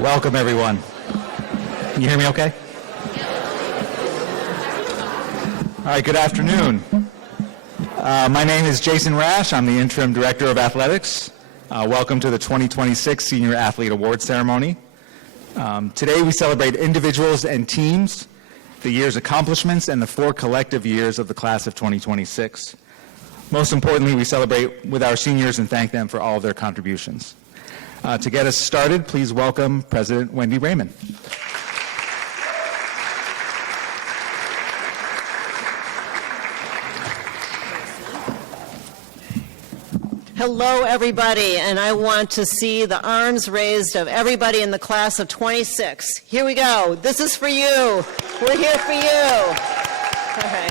Welcome, everyone. Can you hear me okay? All right, good afternoon. My name is Jason Rash. I'm the Interim Director of Athletics. Welcome to the 2026 Senior Athlete Award Ceremony. Today we celebrate individuals and teams, the year's accomplishments, and the 4 collective years of the class of 2026. Most importantly, we celebrate with our seniors and thank them for all of their contributions. To get us started, please welcome President Wendy Raymond. Hello, everybody, and I want to see the arms raised of everybody in the class of 26. Here we go. This is for you. We're here for you. Okay.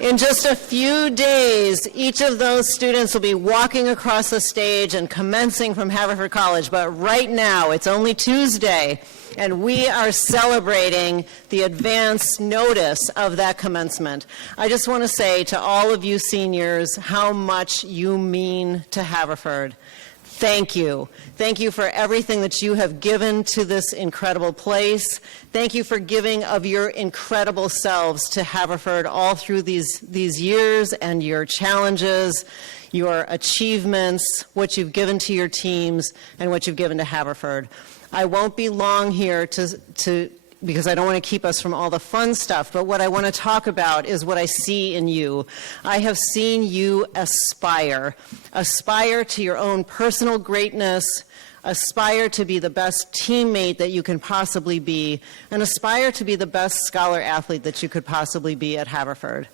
In just a few days, each of those students will be walking across the stage and commencing from Haverford College. But right now, it's only Tuesday, and we are celebrating the advance notice of that commencement. I just want to say to all of you seniors how much you mean to Haverford. Thank you. Thank you for everything that you have given to this incredible place. Thank you for giving of your incredible selves to Haverford all through these years and your challenges, your achievements, what you've given to your teams, and what you've given to Haverford. I won't be long here because I don't want to keep us from all the fun stuff, but what I want to talk about is what I see in you. I have seen you aspire to your own personal greatness, aspire to be the best teammate that you can possibly be, and aspire to be the best scholar athlete that you could possibly be at Haverford.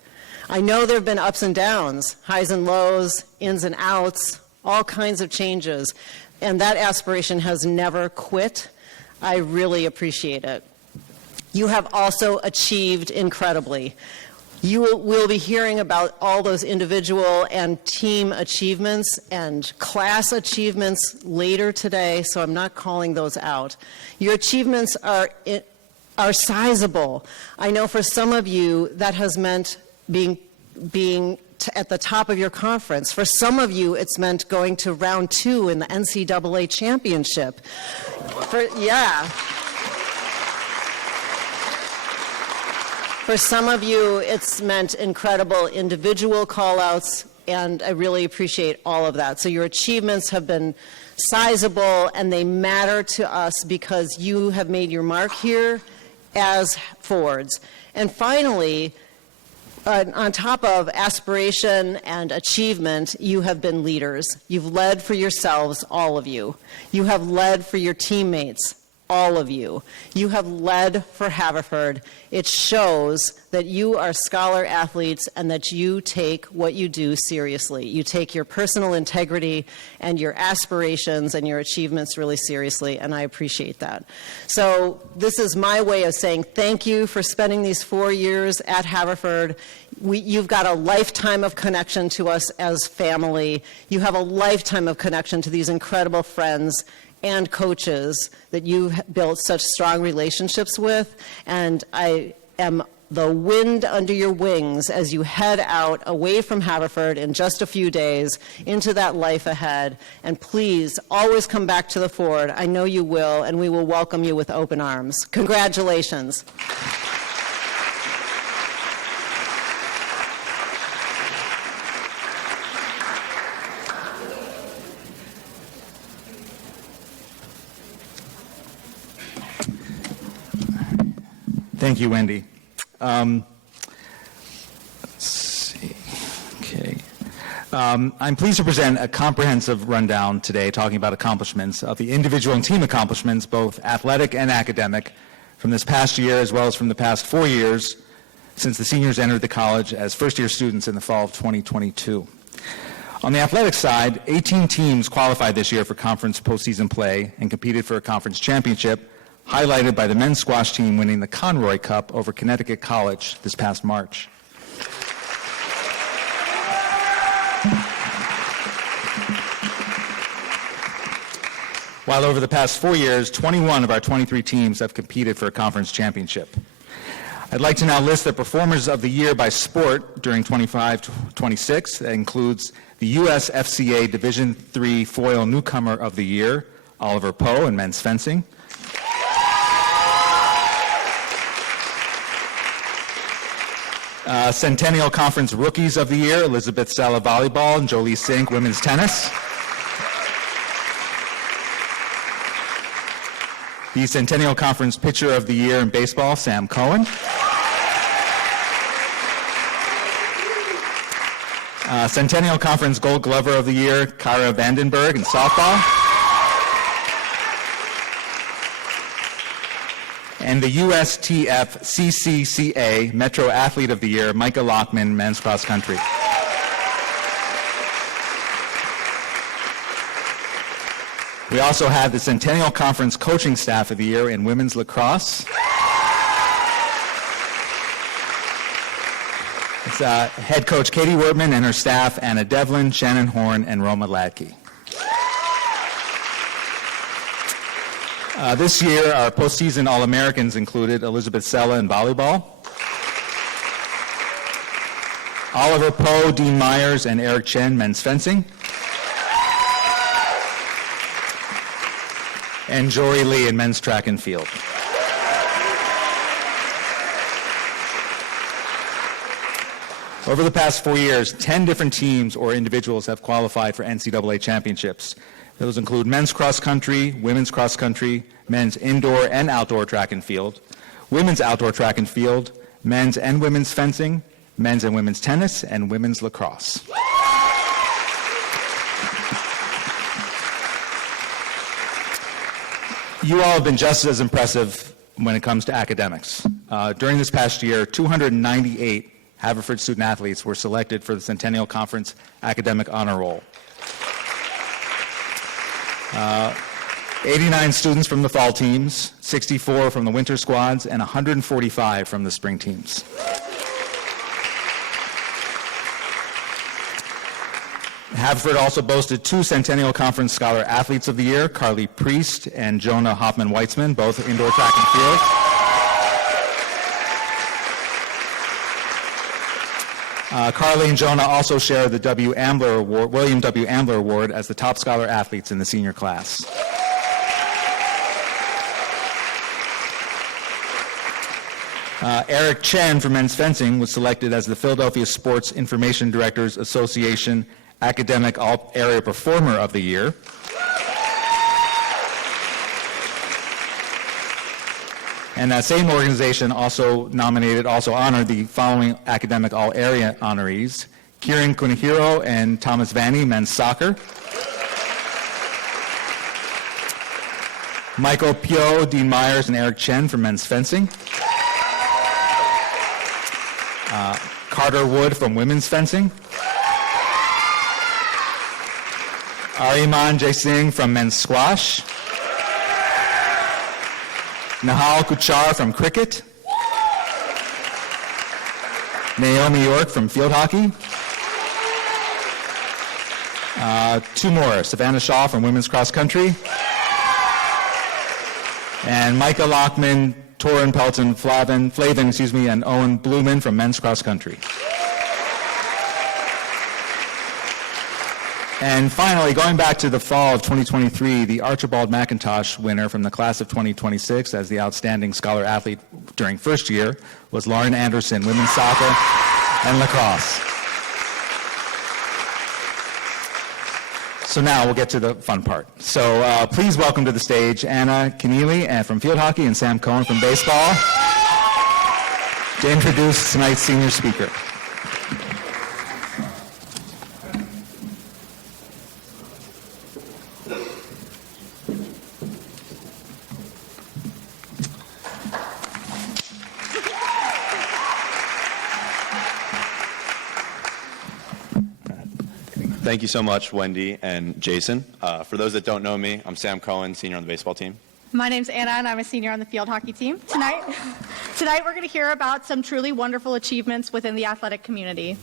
I know there have been ups and downs, highs and lows, ins and outs, all kinds of changes, and that aspiration has never quit. I really appreciate it. You have also achieved incredibly. You will be hearing about all those individual and team achievements and class achievements later today, so I'm not calling those out. Your achievements are sizable. I know for some of you that has meant being at the top of your conference. For some of you, it's meant going to round 2 in the NCAA championship. For some of you, it's meant incredible individual call-outs, and I really appreciate all of that. So your achievements have been sizable, and they matter to us because you have made your mark here as Fords. And finally, on top of aspiration and achievement, you have been leaders. You've led for yourselves, all of you. You have led for your teammates, all of you. You have led for Haverford. It shows that you are scholar athletes and that you take what you do seriously. You take your personal integrity and your aspirations and your achievements really seriously, and I appreciate that. So this is my way of saying thank you for spending these 4 years at Haverford. You've got a lifetime of connection to us as family. You have a lifetime of connection to these incredible friends and coaches that you've built such strong relationships with, and I am the wind under your wings as you head out away from Haverford in just a few days into that life ahead. And please always come back to the Ford. I know you will, and we will welcome you with open arms. Congratulations. Thank you, Wendy. Let's see. Okay. I'm pleased to present a comprehensive rundown today talking about accomplishments of the individual and team accomplishments, both athletic and academic, from this past year as well as from the past 4 years since the seniors entered the college as first-year students in the fall of 2022. On the athletic side, 18 teams qualified this year for conference postseason play and competed for a conference championship, highlighted by the men's squash team winning the Conroy Cup over Connecticut College this past March. While over the past 4 years, 21 of our 23 teams have competed for a conference championship. I'd like to now list the performers of the year by sport during 25-26. That includes the USFCA Division III Foil Newcomer of the Year, Oliver Poe in men's fencing. Centennial Conference Rookies of the Year, Elizabeth Sala volleyball and Jolie Sink women's tennis. The Centennial Conference Pitcher of the Year in baseball, Sam Cohen. Centennial Conference Gold Glover of the Year, Kyra Vandenberg in softball. And the USTF CCCA Metro Athlete of the Year, Micah Lockman, men's cross country. We also have the Centennial Conference Coaching Staff of the Year in women's lacrosse. It's head coach Katie Wordman and her staff, Anna Devlin, Shannon Horn, and Roma Ladke. This year, our postseason All-Americans included Elizabeth Sella in volleyball, Oliver Poe, Dean Myers, and Eric Chen, men's fencing, and Jory Lee in men's track and field. Over the past 4 years, 10 different teams or individuals have qualified for NCAA championships. Those include men's cross country, women's cross country, men's indoor and outdoor track and field, women's outdoor track and field, men's and women's fencing, men's and women's tennis, and women's lacrosse. You all have been just as impressive when it comes to academics. During this past year, 298 Haverford student athletes were selected for the Centennial Conference Academic Honor Roll. 89 students from the fall teams, 64 from the winter squads, and 145 from the spring teams. Haverford also boasted 2 Centennial Conference Scholar Athletes of the Year, Carly Priest and Jonah Hoffman-Weitzman, both indoor track and field. Carly and Jonah also share the William W. Ambler Award as the top scholar athletes in the senior class. Eric Chen for men's fencing was selected as the Philadelphia Sports Information Directors Association Academic All-Area Performer of the Year. And that same organization also honored the following academic all-area honorees: Kieran Kunihiro and Thomas Vanny, men's soccer; Michael Pio, Dean Myers, and Eric Chen for men's fencing; Carter Wood from women's fencing; Ariman Jai Singh from men's squash; Nahal Kuchar from cricket; Naomi York from field hockey; 2 more, Savannah Shaw from women's cross country; and Micah Lockman, Torin Pelton Flavin, and Owen Blumen from men's cross country. And finally, going back to the fall of 2023, the Archibald McIntosh winner from the class of 2026 as the outstanding scholar athlete during first year was Lauren Anderson, women's soccer and lacrosse. So now we'll get to the fun part. So please welcome to the stage Anna Keneally from field hockey and Sam Cohen from baseball to introduce tonight's senior speaker. Thank you so much, Wendy and Jason. For those that don't know me, I'm Sam Cohen, senior on the baseball team. My name's Anna, and I'm a senior on the field hockey team. Tonight we're going to hear about some truly wonderful achievements within the athletic community.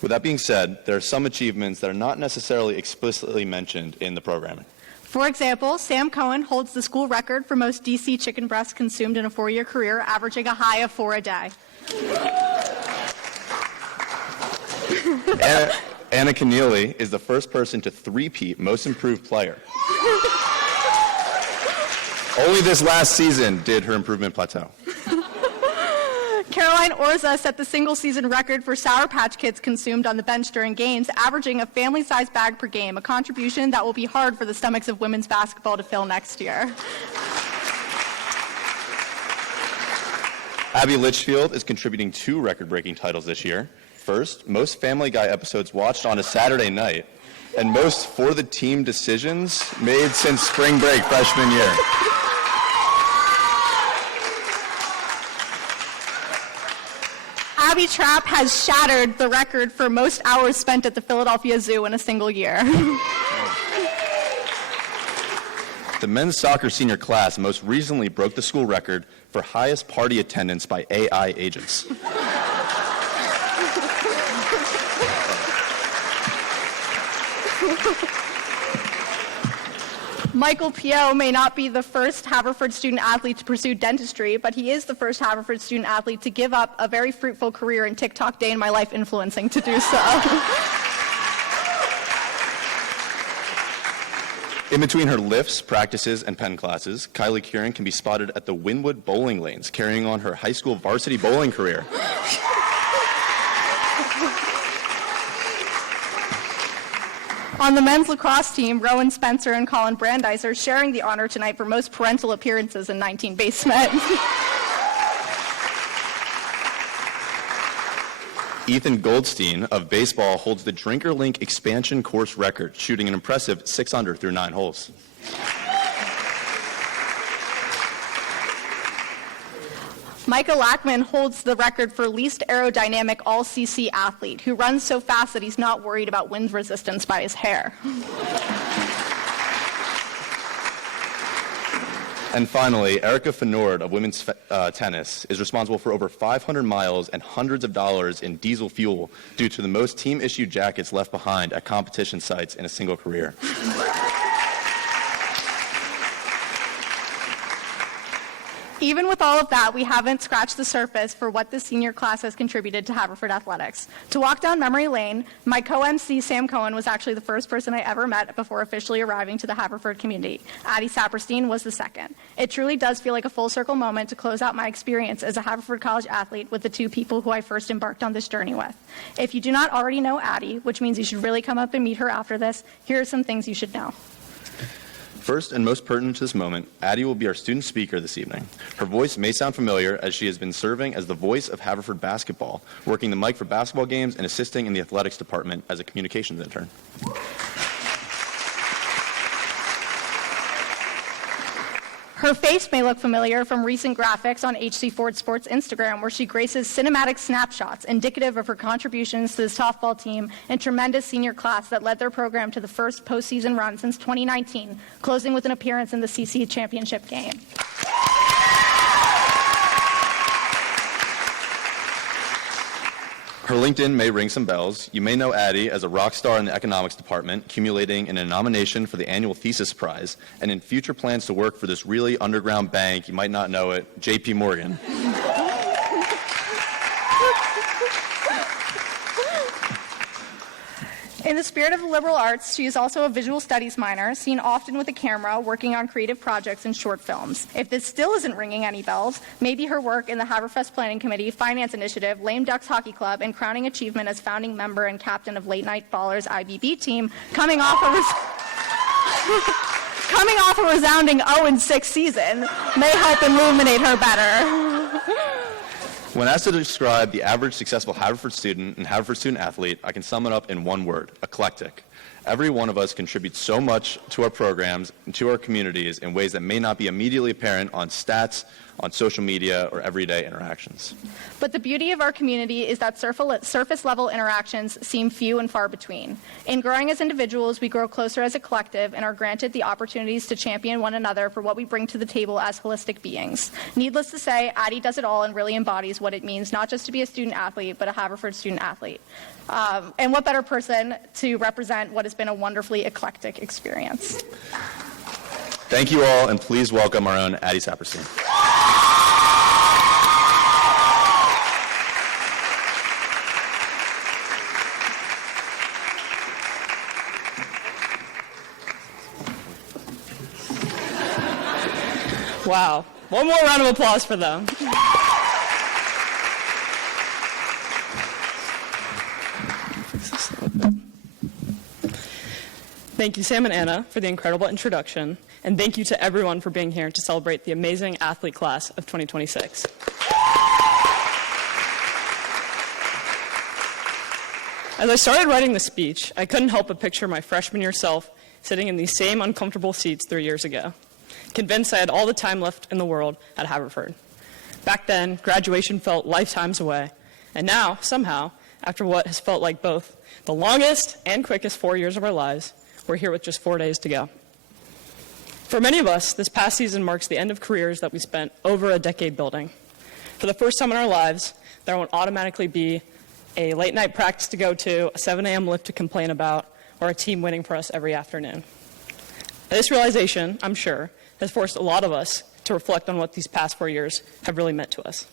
With that being said, there are some achievements that are not necessarily explicitly mentioned in the programming. For example, Sam Cohen holds the school record for most DC chicken breasts consumed in a 4-year career, averaging a high of 4 a day. Anna Keneally is the first person to three-peat Most Improved Player. Only this last season did her improvement plateau. Caroline Orza set the single-season record for Sour Patch Kids consumed on the bench during games, averaging a family-sized bag per game, a contribution that will be hard for the stomachs of women's basketball to fill next year. Abby Litchfield is contributing 2 record-breaking titles this year. First, most Family Guy episodes watched on a Saturday night, and most for-the-team decisions made since spring break freshman year. Abby Trapp has shattered the record for most hours spent at the Philadelphia Zoo in a single year. The men's soccer senior class most recently broke the school record for highest party attendance by AI agents. Michael Pio may not be the first Haverford student athlete to pursue dentistry, but he is the first Haverford student athlete to give up a very fruitful career in TikTok Day in My Life influencing to do so. In between her lifts, practices, and pen classes, Kylie Kieran can be spotted at the Wynwood bowling lanes, carrying on her high school varsity bowling career. On the men's lacrosse team, Rowan Spencer and Colin Brandeis are sharing the honor tonight for most parental appearances in 19 basement. Ethan Goldstein of baseball holds the Drinker Link expansion course record, shooting an impressive 6 under through 9 holes. Micah Lackman holds the record for least aerodynamic all-CC athlete, who runs so fast that he's not worried about wind resistance by his hair. And finally, Erica Fenord of women's tennis is responsible for over 500 miles and hundreds of dollars in diesel fuel due to the most team-issued jackets left behind at competition sites in a single career. Even with all of that, we haven't scratched the surface for what this senior class has contributed to Haverford athletics. To walk down memory lane, my co-MC Sam Cohen was actually the first person I ever met before officially arriving to the Haverford community. Addie Saperstein was the second. It truly does feel like a full circle moment to close out my experience as a Haverford College athlete with the 2 people who I first embarked on this journey with. If you do not already know Addie, which means you should really come up and meet her after this, here are some things you should know. First and most pertinent to this moment, Addie will be our student speaker this evening. Her voice may sound familiar as she has been serving as the voice of Haverford basketball, working the mic for basketball games and assisting in the athletics department as a communications intern. Her face may look familiar from recent graphics on HC Ford Sports Instagram, where she graces cinematic snapshots indicative of her contributions to the softball team and tremendous senior class that led their program to the first postseason run since 2019, closing with an appearance in the CC championship game. Her LinkedIn may ring some bells. You may know Addie as a rock star in the economics department, accumulating in a nomination for the annual thesis prize, and in future plans to work for this really underground bank, you might not know it, JP Morgan. In the spirit of the liberal arts, she is also a visual studies minor, seen often with a camera, working on creative projects and short films. If this still isn't ringing any bells, maybe her work in the Haverfest Planning Committee, Finance Initiative, Lame Ducks Hockey Club, and crowning achievement as founding member and captain of Late Night Ballers IBB team, coming off a resounding 0-6 season, may help illuminate her better. When asked to describe the average successful Haverford student and Haverford student athlete, I can sum it up in one word: eclectic. Every one of us contributes so much to our programs and to our communities in ways that may not be immediately apparent on stats, on social media, or everyday interactions. But the beauty of our community is that surface-level interactions seem few and far between. In growing as individuals, we grow closer as a collective and are granted the opportunities to champion one another for what we bring to the table as holistic beings. Needless to say, Addie does it all and really embodies what it means not just to be a student-athlete, but a Haverford student-athlete. And what better person to represent what has been a wonderfully eclectic experience. Thank you all, and please welcome our own Addie Saperstein. Wow. One more round of applause for them. Thank you, Sam and Anna, for the incredible introduction, and thank you to everyone for being here to celebrate the amazing athlete class of 2026. As I started writing the speech, I couldn't help but picture my freshman year self sitting in these same uncomfortable seats 3 years ago, convinced I had all the time left in the world at Haverford. Back then, graduation felt lifetimes away, and now, somehow, after what has felt like both the longest and quickest 4 years of our lives, we're here with just 4 days to go. For many of us, this past season marks the end of careers that we spent over a decade building. For the first time in our lives, there won't automatically be a late night practice to go to, a 7 a.m. lift to complain about, or a team waiting for us every afternoon. This realization, I'm sure, has forced a lot of us to reflect on what these past 4 years have really meant to us.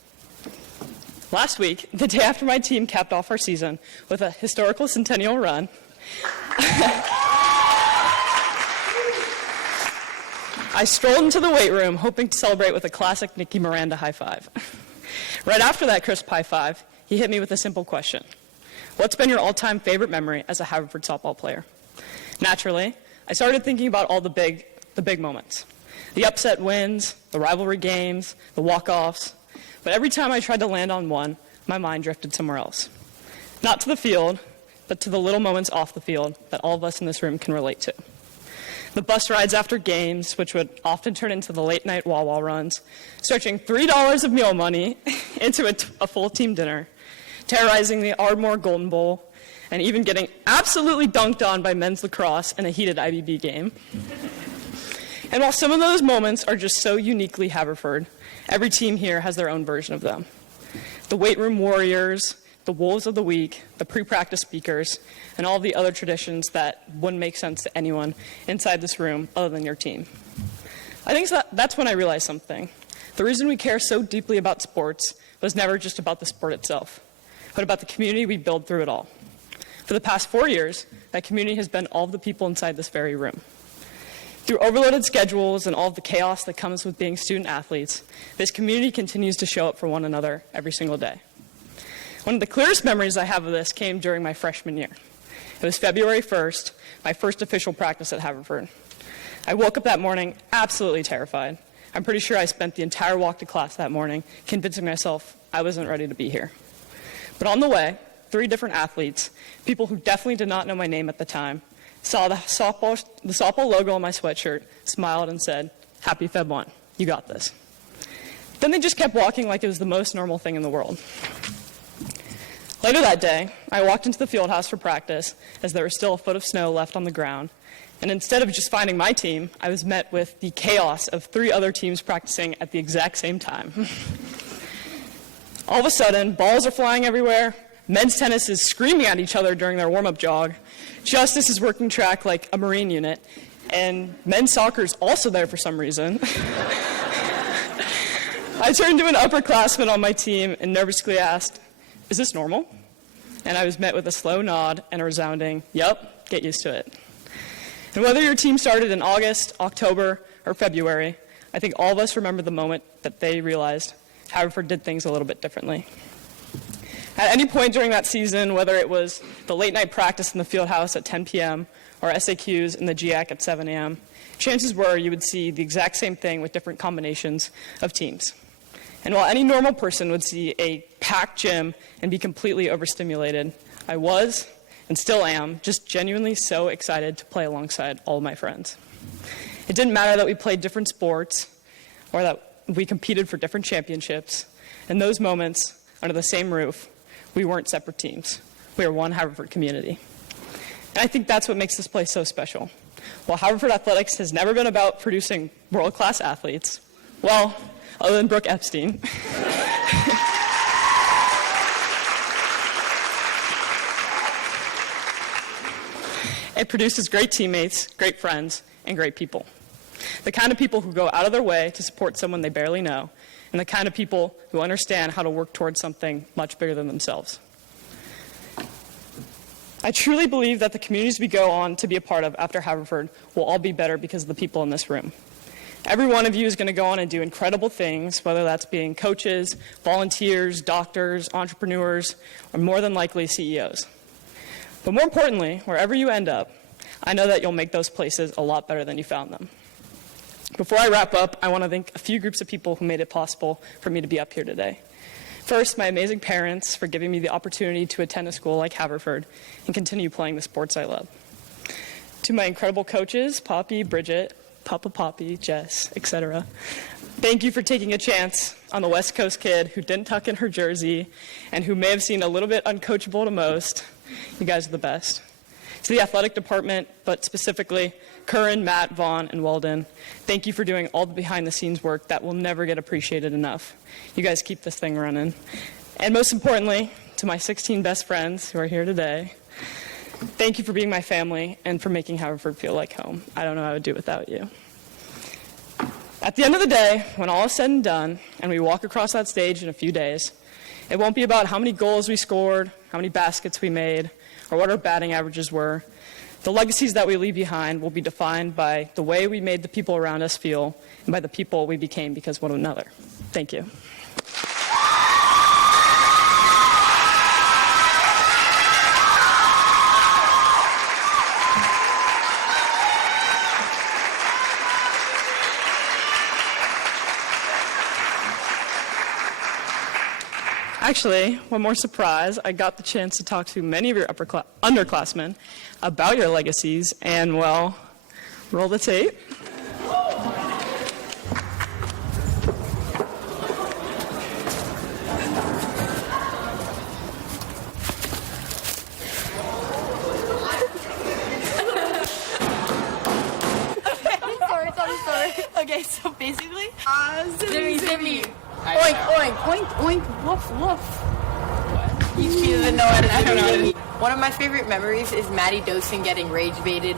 Last week, the day after my team capped off our season with a historical centennial run, I strolled into the weight room hoping to celebrate with a classic Nicky Miranda high five. Right after that crisp high five, he hit me with a simple question. What's been your all-time favorite memory as a Haverford softball player? Naturally, I started thinking about all the big moments. The upset wins, the rivalry games, the walk-offs. But every time I tried to land on one, my mind drifted somewhere else. Not to the field, but to the little moments off the field that all of us in this room can relate to. The bus rides after games, which would often turn into the late-night Wawa runs, stretching $3 of meal money into a full team dinner, terrorizing the Ardmore Golden Bowl, and even getting absolutely dunked on by men's lacrosse in a heated IBB game. And while some of those moments are just so uniquely Haverford, every team here has their own version of them. The weight room warriors, the wolves of the week, the pre-practice speakers, and all the other traditions that wouldn't make sense to anyone inside this room other than your team. I think that's when I realized something. The reason we care so deeply about sports was never just about the sport itself, but about the community we build through it all. For the past 4 years, that community has been all of the people inside this very room. Through overloaded schedules and all of the chaos that comes with being student athletes, this community continues to show up for one another every single day. One of the clearest memories I have of this came during my freshman year. It was February 1st, my first official practice at Haverford. I woke up that morning absolutely terrified. I'm pretty sure I spent the entire walk to class that morning convincing myself I wasn't ready to be here. But on the way, 3 different athletes, people who definitely did not know my name at the time, saw the softball logo on my sweatshirt, smiled and said, "Happy Feb 1, you got this." Then they just kept walking like it was the most normal thing in the world. Later that day, I walked into the field house for practice as there was still a foot of snow left on the ground, and instead of just finding my team, I was met with the chaos of 3 other teams practicing at the exact same time. All of a sudden, balls are flying everywhere, men's tennis is screaming at each other during their warm-up jog, justice is working track like a Marine unit, and men's soccer is also there for some reason. I turned to an upperclassman on my team and nervously asked, "Is this normal?" And I was met with a slow nod and a resounding, "Yep, get used to it." And whether your team started in August, October, or February, I think all of us remember the moment that they realized Haverford did things a little bit differently. At any point during that season, whether it was the late night practice in the field house at 10 p.m. or SAQs in the GIAC at 7 a.m., chances were you would see the exact same thing with different combinations of teams. And while any normal person would see a packed gym and be completely overstimulated, I was, and still am, just genuinely so excited to play alongside all of my friends. It didn't matter that we played different sports or that we competed for different championships. In those moments, under the same roof, we weren't separate teams. We were one Haverford community. And I think that's what makes this place so special. While Haverford Athletics has never been about producing world-class athletes, well, other than Brooke Epstein, it produces great teammates, great friends, and great people. The kind of people who go out of their way to support someone they barely know, and the kind of people who understand how to work towards something much bigger than themselves. I truly believe that the communities we go on to be a part of after Haverford will all be better because of the people in this room. Every one of you is going to go on and do incredible things, whether that's being coaches, volunteers, doctors, entrepreneurs, or more than likely CEOs. But more importantly, wherever you end up, I know that you'll make those places a lot better than you found them. Before I wrap up, I want to thank a few groups of people who made it possible for me to be up here today. First, my amazing parents for giving me the opportunity to attend a school like Haverford and continue playing the sports I love. To my incredible coaches, Poppy, Bridget, Papa Poppy, Jess, etc. Thank you for taking a chance on the West Coast kid who didn't tuck in her jersey and who may have seemed a little bit uncoachable to most. You guys are the best. To the athletic department, but specifically Curran, Matt, Vaughn, and Weldon, thank you for doing all the behind-the-scenes work that will never get appreciated enough. You guys keep this thing running. And most importantly, to my 16 best friends who are here today, thank you for being my family and for making Haverford feel like home. I don't know how I would do it without you. At the end of the day, when all is said and done, and we walk across that stage in a few days, it won't be about how many goals we scored, how many baskets we made, or what our batting averages were. The legacies that we leave behind will be defined by the way we made the people around us feel and by the people we became because of one another. Thank you. Actually, one more surprise. I got the chance to talk to many of your underclassmen about your legacies, and, well, roll the tape. Sorry. Okay, so basically, Zimmy. Oink, oink, oink, oink, woof, woof. You didn't know what I don't know. One of my favorite memories is Maddie Dosen getting rage baited.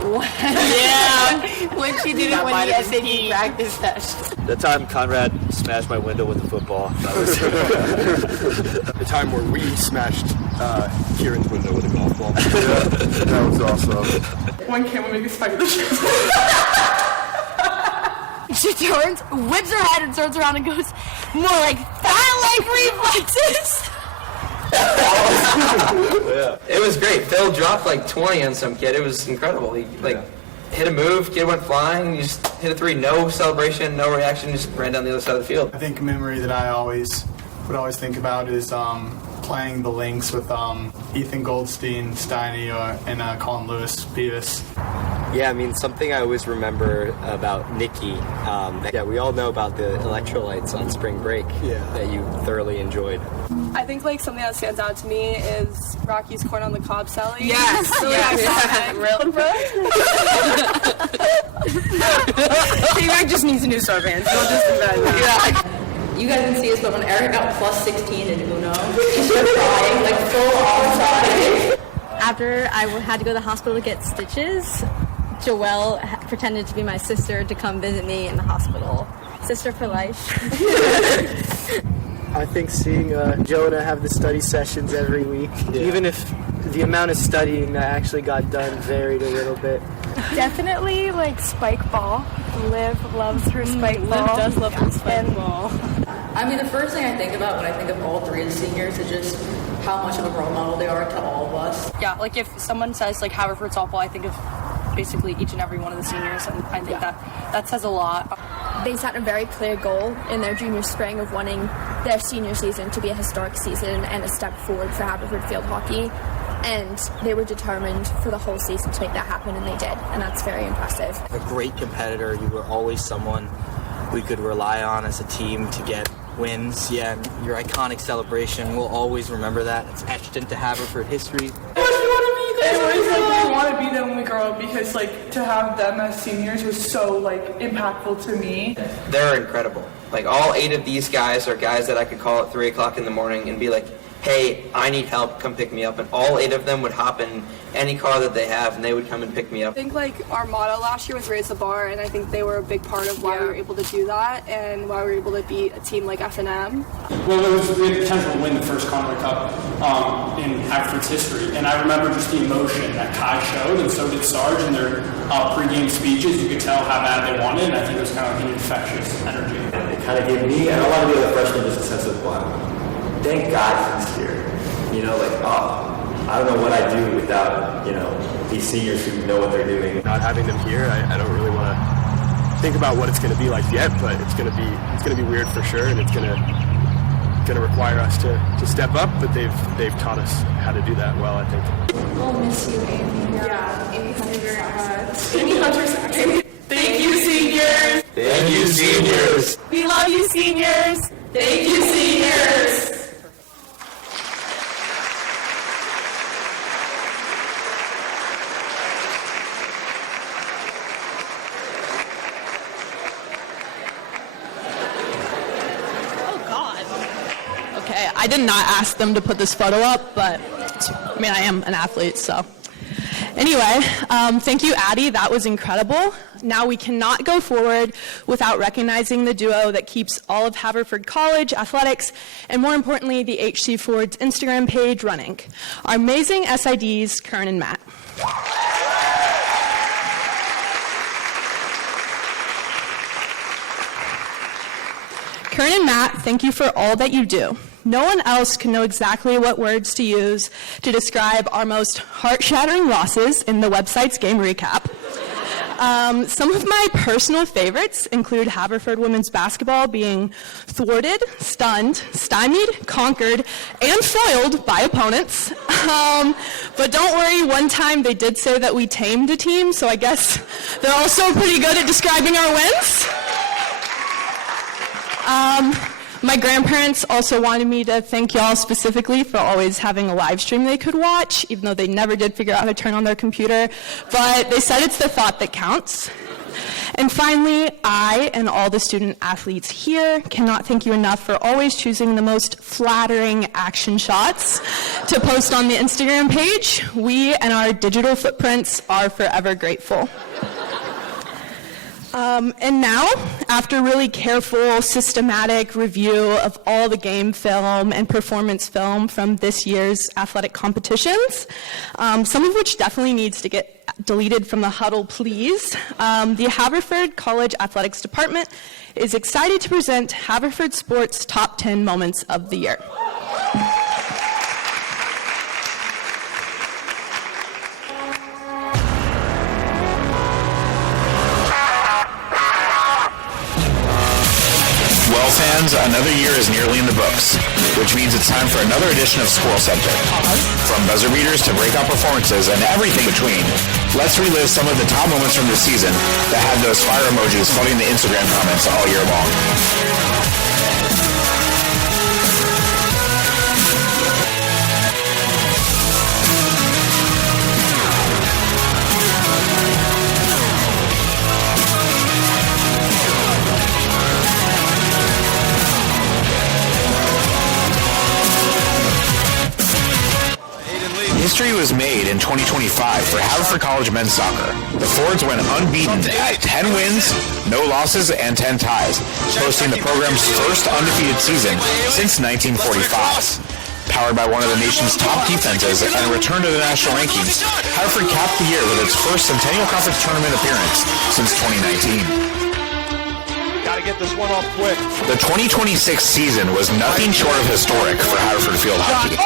Yeah, when she did it when the SAT practice test. The time Conrad smashed my window with a football. That was the time where we smashed Kieran's window with a golf ball. Yeah, that was awesome. When can we make a spike of the She turns, whips her head, and turns around and goes, more like fat-like reflexes. Yeah. It was great. Phil dropped like 20 on some kid. It was incredible. He hit a move, kid went flying, he just hit a three, no celebration, no reaction, just ran down the other side of the field. I think a memory that I would always think about is playing the links with Ethan Goldstein, Steiny, and Colin Lewis, Beavis. Yeah, I mean, something I always remember about Nikki, we all know about the electrolytes on spring break that you thoroughly enjoyed. I think like something that stands out to me is Rocky's corn on the cob salad. Yes, Real bro. T-Mac just needs a new sweatpants. Don't just do that. You guys can see this, but when Eric got plus 16 in Uno, she started crying, like full on crying. After I had to go to the hospital to get stitches, Joelle pretended to be my sister to come visit me in the hospital. Sister for life. I think seeing Jonah have the study sessions every week, even if the amount of studying that actually got done varied a little bit. Definitely like spike ball. Liv loves her spike ball. Liv does love her spike ball. I mean, the first thing I think about when I think of all three of the seniors is just how much of a role model they are to all of us. Yeah, like if someone says like Haverford softball, I think of basically each and every one of the seniors, and I think that says a lot. They set a very clear goal in their junior spring of wanting their senior season to be a historic season and a step forward for Haverford field hockey. And they were determined for the whole season to make that happen, and they did. And that's very impressive. A great competitor. You were always someone we could rely on as a team to get wins. Yeah, your iconic celebration, we'll always remember that. It's etched into Haverford history. I want to be them when we grow up because, like, to have them as seniors was so, like, impactful to me. They're incredible. Like, all 8 of these guys are guys that I could call at 3 o'clock in the morning and be like, hey, I need help, come pick me up. And all 8 of them would hop in any car that they have, and they would come and pick me up. I think like our motto last year was raise the bar, and I think they were a big part of why we were able to do that and why we were able to beat a team like F&M. Well, we had the potential to win the first Conway Cup in Haverford's history, and I remember just the emotion that Kai showed, and so did Sarge in their pregame speeches. You could tell how bad they wanted, and I think it was kind of like an infectious energy. It kind of gave me and a lot of the other freshmen just a sense of, wow, thank God he's here. You know, like, oh, I don't know what I'd do without, you know, these seniors who know what they're doing. Not having them here, I don't really want to think about what it's going to be like yet, but it's going to be weird for sure, and it's going to require us to step up. But they've taught us how to do that well, I think. We'll miss you, Amy. Yeah, Amy Hunter very much. Amy Hunter. Thank you, seniors. Thank you, seniors. We love you, seniors. Thank you, seniors. Okay, I did not ask them to put this photo up, but I mean, I am an athlete, so. Anyway, thank you, Addie. That was incredible. Now we cannot go forward without recognizing the duo that keeps all of Haverford College athletics, and more importantly, the HC Ford's Instagram page running. Our amazing SIDs, Kern and Matt. Kern and Matt, thank you for all that you do. No one else can know exactly what words to use to describe our most heart-shattering losses in the website's game recap. Some of my personal favorites include Haverford women's basketball being thwarted, stunned, stymied, conquered, and foiled by opponents. But don't worry, one time they did say that we tamed a team, so I guess they're also pretty good at describing our wins. My grandparents also wanted me to thank y'all specifically for always having a live stream they could watch, even though they never did figure out how to turn on their computer. But they said it's the thought that counts. And finally, I and all the student athletes here cannot thank you enough for always choosing the most flattering action shots to post on the Instagram page. We and our digital footprints are forever grateful. And now, after really careful, systematic review of all the game film and performance film from this year's athletic competitions, some of which definitely needs to get deleted from the huddle, please, the Haverford College Athletics Department is excited to present Haverford Sports' Top 10 Moments of the Year. Well, fans, another year is nearly in the books, which means it's time for another edition of Squirrel Center. From buzzer beaters to breakout performances and everything between, let's relive some of the top moments from this season that had those fire emojis flooding the Instagram comments all year long. History was made in 2025 for Haverford College men's soccer. The Fords went unbeaten at 10 wins, no losses, and 10 ties, posting the program's first undefeated season since 1945. Powered by one of the nation's top defenses and a return to the national rankings, Haverford capped the year with its first Centennial Conference tournament appearance since 2019. Gotta get this one off quick. The 2026 season was nothing short of historic for Haverford field hockey.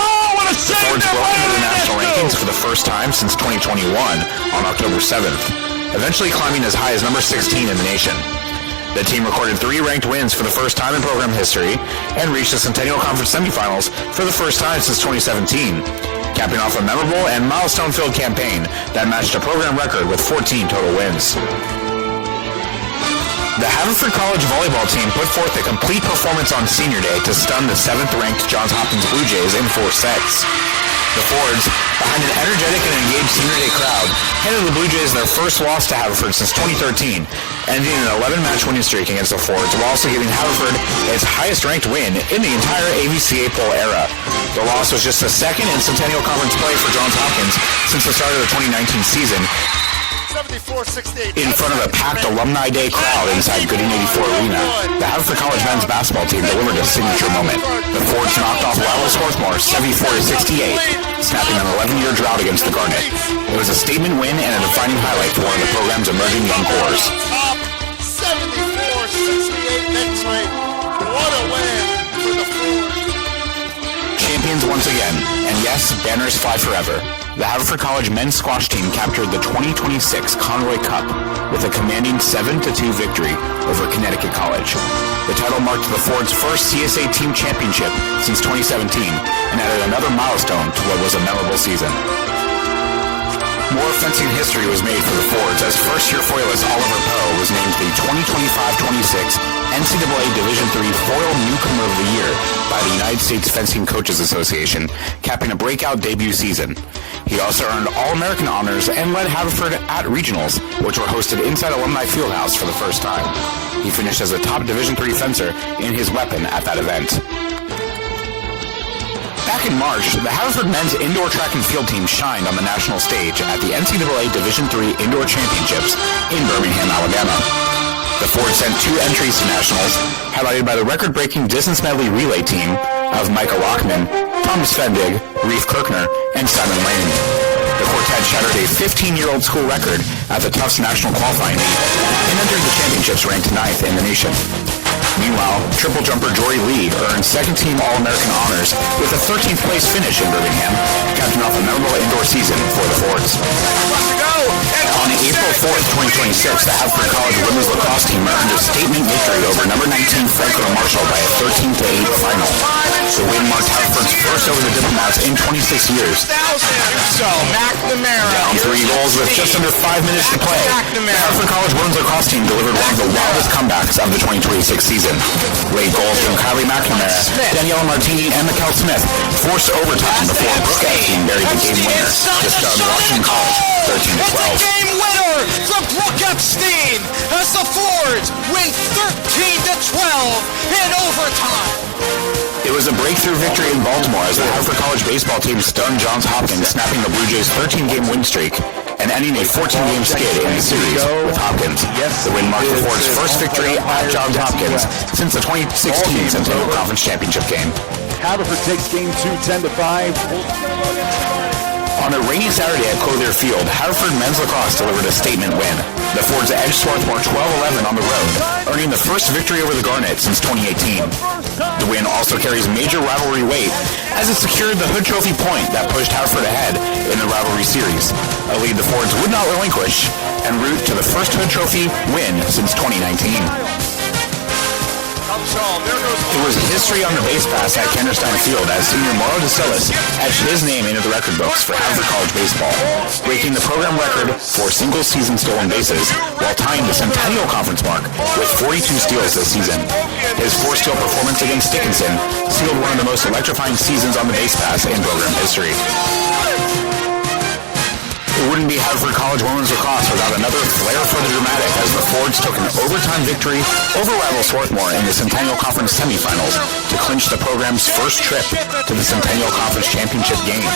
The Fords broke into the national rankings for the first time since 2021 on October 7th, eventually climbing as high as number 16 in the nation. The team recorded 3 ranked wins for the first time in program history and reached the Centennial Conference semifinals for the first time since 2017, capping off a memorable and milestone-filled campaign that matched a program record with 14 total wins. The Haverford College volleyball team put forth a complete performance on Senior Day to stun the 7th-ranked Johns Hopkins Blue Jays in 4 sets. The Fords, behind an energetic and engaged Senior Day crowd, handed the Blue Jays their first loss to Haverford since 2013, ending an 11-match winning streak against the Fords, while also giving Haverford its highest-ranked win in the entire AVCA poll era. The loss was just the second in Centennial Conference play for Johns Hopkins since the start of the 2019 season. In front of a packed Alumni Day crowd inside Gooding 84 Arena, the Haverford College men's basketball team delivered a signature moment. The Fords knocked off rival Swarthmore 74-68, snapping an 11-year drought against the Garnet. It was a statement win and a defining highlight for one of the program's emerging young cores. 74-68 victory. What a win for the Fords. Champions once again, and yes, banners fly forever. The Haverford College men's squash team captured the 2026 Conroy Cup with a commanding 7-2 victory over Connecticut College. The title marked the Fords' first CSA team championship since 2017 and added another milestone to what was a memorable season. More fencing history was made for the Fords as first-year foilist Oliver Poe was named the 2025-26 NCAA Division III Foil Newcomer of the Year by the United States Fencing Coaches Association, capping a breakout debut season. He also earned All-American honors and led Haverford at regionals, which were hosted inside Alumni Fieldhouse for the first time. He finished as a top Division III fencer in his weapon at that event. Back in March, the Haverford men's indoor track and field team shined on the national stage at the NCAA Division III Indoor Championships in Birmingham, Alabama. The Fords sent 2 entries to nationals, highlighted by the record-breaking distance medley relay team of Micah Lockman, Thomas Fendig, Reef Kirkner, and Simon Lane. The quartet shattered a 15-year-old school record at the Tufts National Qualifying Meet and entered the championships ranked 9th in the nation. Meanwhile, triple jumper Jory Lee earned second-team All-American honors with a 13th place finish in Birmingham, capping off a memorable indoor season for the Fords. On April 4th, 2026, the Haverford College women's lacrosse team earned a statement victory over number 19 Franklin Marshall by a 13-8 final. The win marked Haverford's first over the Diplomats in 26 years. Down 3 goals with just under 5 minutes to play, the Haverford College women's lacrosse team delivered one of the wildest comebacks of the 2026 season. Late goals from Kylie McNamara, Daniela Martini, and Mikkel Smith forced overtime before Brooke Epstein buried the game winner just out of Washington College, 13-12. Game winner from Brooke Epstein as the Fords win 13-12 in overtime. It was a breakthrough victory in Baltimore as the Haverford College baseball team stunned Johns Hopkins, snapping the Blue Jays' 13-game win streak and ending a 14-game skid in the series with Hopkins. The win marked the Fords' first victory at Johns Hopkins since the 2016 Centennial Conference Championship game. Haverford takes game 2, 10-5. On a rainy Saturday at Clothier Field, Haverford men's lacrosse delivered a statement win. The Fords edged Swarthmore 12-11 on the road, earning the first victory over the Garnet since 2018. The win also carries major rivalry weight as it secured the Hood Trophy point that pushed Haverford ahead in the rivalry series, a lead the Fords would not relinquish en route to the first Hood Trophy win since 2019. It was history on the base pass at Kennerstein Field as senior Mauro DeSillis etched his name into the record books for Haverford College baseball, breaking the program record for single-season stolen bases while tying the Centennial Conference mark with 42 steals this season. His 4-steal performance against Dickinson sealed one of the most electrifying seasons on the base pass in program history. It wouldn't be Haverford College women's lacrosse without another flair for the dramatic as the Fords took an overtime victory over rival Swarthmore in the Centennial Conference semifinals to clinch the program's first trip to the Centennial Conference Championship game.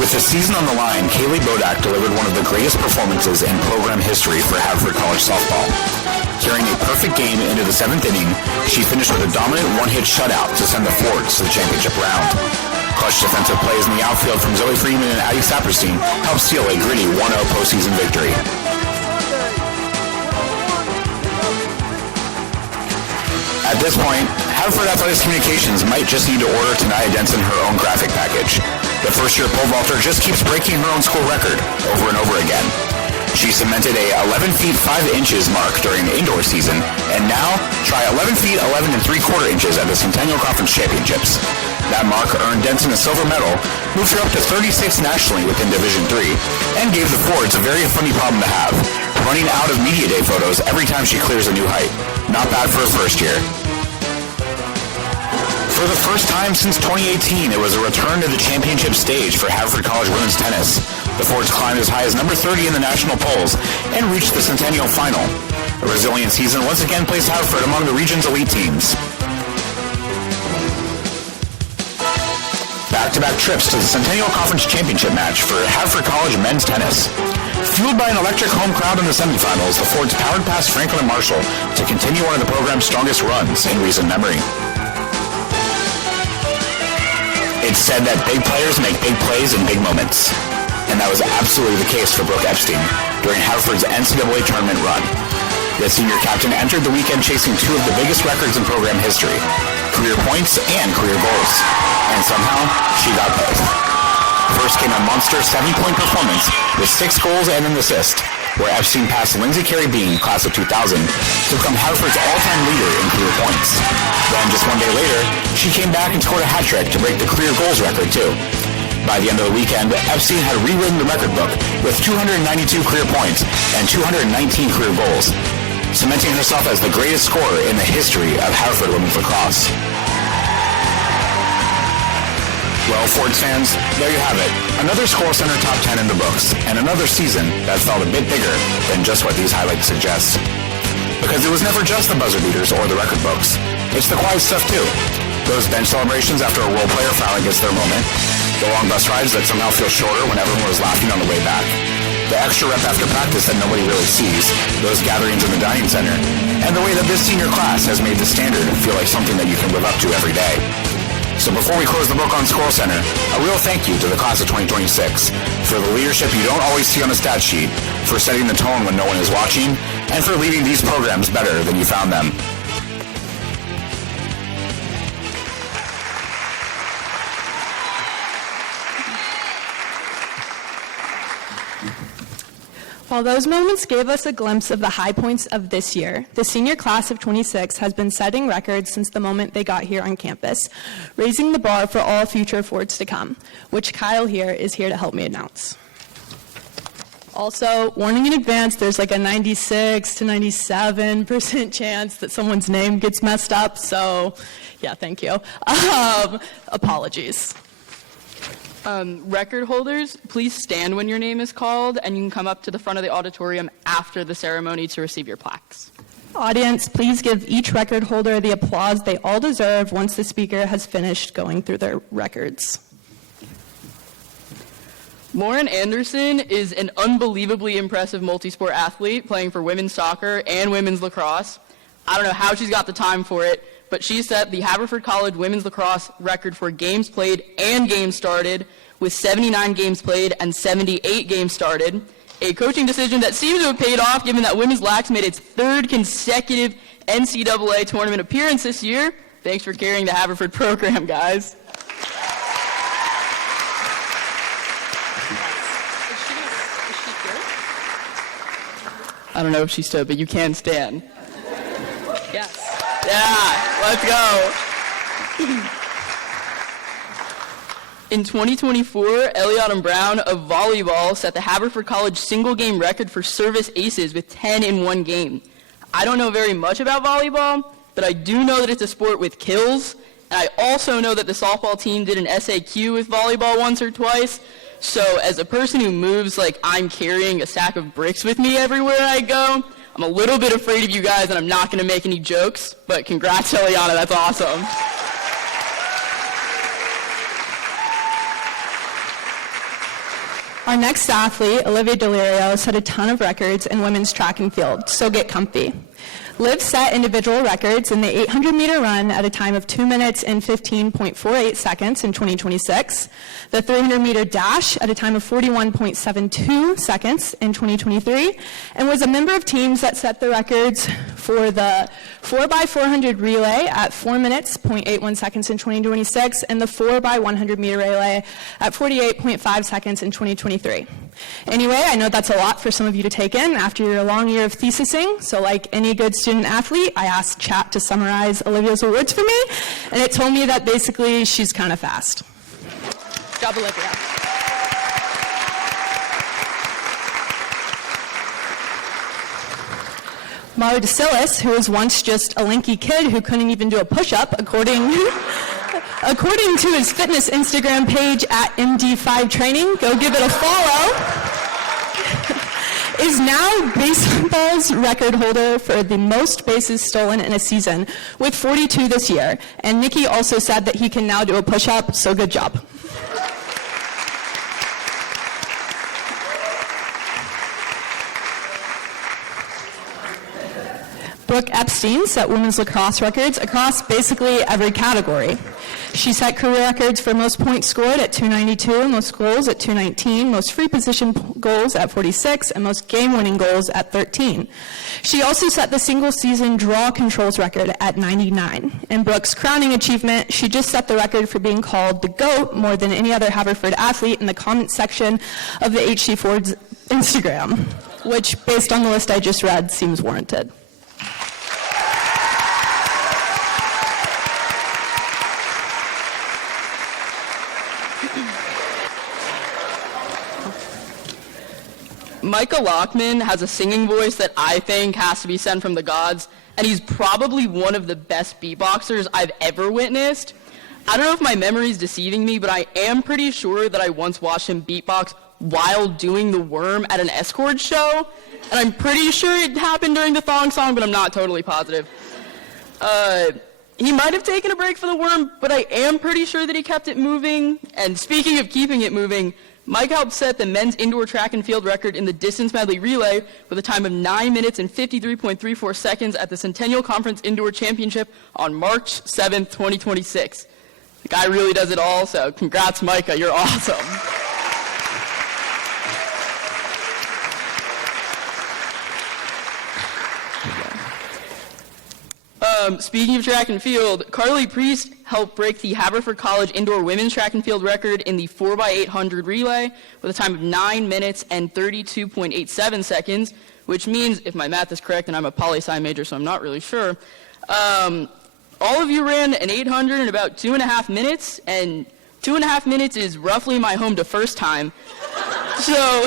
With the season on the line, Kaylee Bodak delivered one of the greatest performances in program history for Haverford College softball. Carrying a perfect game into the 7th inning, she finished with a dominant one-hit shutout to send the Fords to the championship round. Clutch defensive plays in the outfield from Zoe Freeman and Addie Saperstein helped seal a gritty 1-0 postseason victory. At this point, Haverford Athletics Communications might just need to order Tanaya Denson her own graphic package. The first-year pole vaulter just keeps breaking her own school record over and over again. She cemented a 11 feet 5 inches mark during the indoor season, and now try 11 feet 11 3/4 inches at the Centennial Conference Championships. That mark earned Denson a silver medal, moved her up to 36 nationally within Division III, and gave the Fords a very funny problem to have, running out of media day photos every time she clears a new height. Not bad for a first year. For the first time since 2018, it was a return to the championship stage for Haverford College women's tennis. The Fords climbed as high as number 30 in the national polls and reached the Centennial Final. A resilient season once again placed Haverford among the region's elite teams. Back-to-back trips to the Centennial Conference Championship match for Haverford College men's tennis. Fueled by an electric home crowd in the semifinals, the Fords powered past Franklin and Marshall to continue one of the program's strongest runs in recent memory. It's said that big players make big plays in big moments. And that was absolutely the case for Brooke Epstein during Haverford's NCAA tournament run. The senior captain entered the weekend chasing two of the biggest records in program history, career points and career goals. And somehow, she got both. First came a monster 7-point performance with 6 goals and an assist, where Epstein passed Lindsay Carey Bean, class of 2000, to become Haverford's all-time leader in career points. Then, just one day later, she came back and scored a hat trick to break the career goals record, too. By the end of the weekend, Epstein had rewritten the record book with 292 career points and 219 career goals, cementing herself as the greatest scorer in the history of Haverford women's lacrosse. Well, Fords fans, there you have it. Another Score Center top 10 in the books, and another season that felt a bit bigger than just what these highlights suggest. Because it was never just the buzzer beaters or the record books. It's the quiet stuff, too. Those bench celebrations after a role player finally gets their moment. The long bus rides that somehow feel shorter when everyone was laughing on the way back. The extra rep after practice that nobody really sees. Those gatherings in the dining center. And the way that this senior class has made the standard feel like something that you can live up to every day. So before we close the book on Score Center, a real thank you to the class of 2026 for the leadership you don't always see on the stat sheet, for setting the tone when no one is watching, and for leaving these programs better than you found them. While those moments gave us a glimpse of the high points of this year, the senior class of 26 has been setting records since the moment they got here on campus, raising the bar for all future Fords to come, which Kyle here is here to help me announce. Also, warning in advance, there's like a 96 to 97% chance that someone's name gets messed up, so yeah, thank you. Apologies. Record holders, please stand when your name is called, and you can come up to the front of the auditorium after the ceremony to receive your plaques. Audience, please give each record holder the applause they all deserve once the speaker has finished going through their records. Lauren Anderson is an unbelievably impressive multi-sport athlete playing for women's soccer and women's lacrosse. I don't know how she's got the time for it, but she set the Haverford College women's lacrosse record for games played and games started, with 79 games played and 78 games started. A coaching decision that seems to have paid off, given that women's lax made its 3rd consecutive NCAA tournament appearance this year. Thanks for carrying the Haverford program, guys. I don't know if she stood, but you can stand. Yes. Yeah, let's go. In 2024, Eliottam Brown of volleyball set the Haverford College single-game record for service aces with 10 in one game. I don't know very much about volleyball, but I do know that it's a sport with kills, and I also know that the softball team did an SAQ with volleyball once or twice. So as a person who moves like I'm carrying a sack of bricks with me everywhere I go, I'm a little bit afraid of you guys, and I'm not going to make any jokes, but congrats, Eliana, that's awesome. Our next athlete, Olivia Delirio, set a ton of records in women's track and field, so get comfy. Liv set individual records in the 800-meter run at a time of 2 minutes and 15.48 seconds in 2026, the 300-meter dash at a time of 41.72 seconds in 2023, and was a member of teams that set the records for the 4x400 relay at 4 minutes, 0.81 seconds in 2026, and the 4x100 meter relay at 48.5 seconds in 2023. Anyway, I know that's a lot for some of you to take in after your long year of thesising, so like any good student athlete, I asked chat to summarize Olivia's awards for me, and it told me that basically she's kind of fast. Good job, Olivia. Mara DeSillis, who was once just a lanky kid who couldn't even do a push-up, according According to his fitness Instagram page at MD5 Training, go give it a follow, is now baseball's record holder for the most bases stolen in a season, with 42 this year. And Nikki also said that he can now do a push-up, so good job. Brooke Epstein set women's lacrosse records across basically every category. She set career records for most points scored at 292, most goals at 219, most free position goals at 46, and most game-winning goals at 13. She also set the single-season draw controls record at 99. In Brooke's crowning achievement, she just set the record for being called the GOAT more than any other Haverford athlete in the comment section of the HC Ford's Instagram, which, based on the list I just read, seems warranted. Micah Lockman has a singing voice that I think has to be sent from the gods, and he's probably one of the best beatboxers I've ever witnessed. I don't know if my memory is deceiving me, but I am pretty sure that I once watched him beatbox while doing the worm at an escort show, and I'm pretty sure it happened during the thong song, but I'm not totally positive. He might have taken a break for the worm, but I am pretty sure that he kept it moving. And speaking of keeping it moving, Mike helped set the men's indoor track and field record in the distance medley relay with a time of 9 minutes and 53.34 seconds at the Centennial Conference Indoor Championship on March 7th, 2026. The guy really does it all, so congrats, Micah. You're awesome. Speaking of track and field, Carly Priest helped break the Haverford College indoor women's track and field record in the 4x800 relay with a time of 9 minutes and 32.87 seconds, which means, if my math is correct, and I'm a poli-sci major, so I'm not really sure, all of you ran an 800 in about 2.5 minutes, and 2.5 minutes is roughly my home to first time. So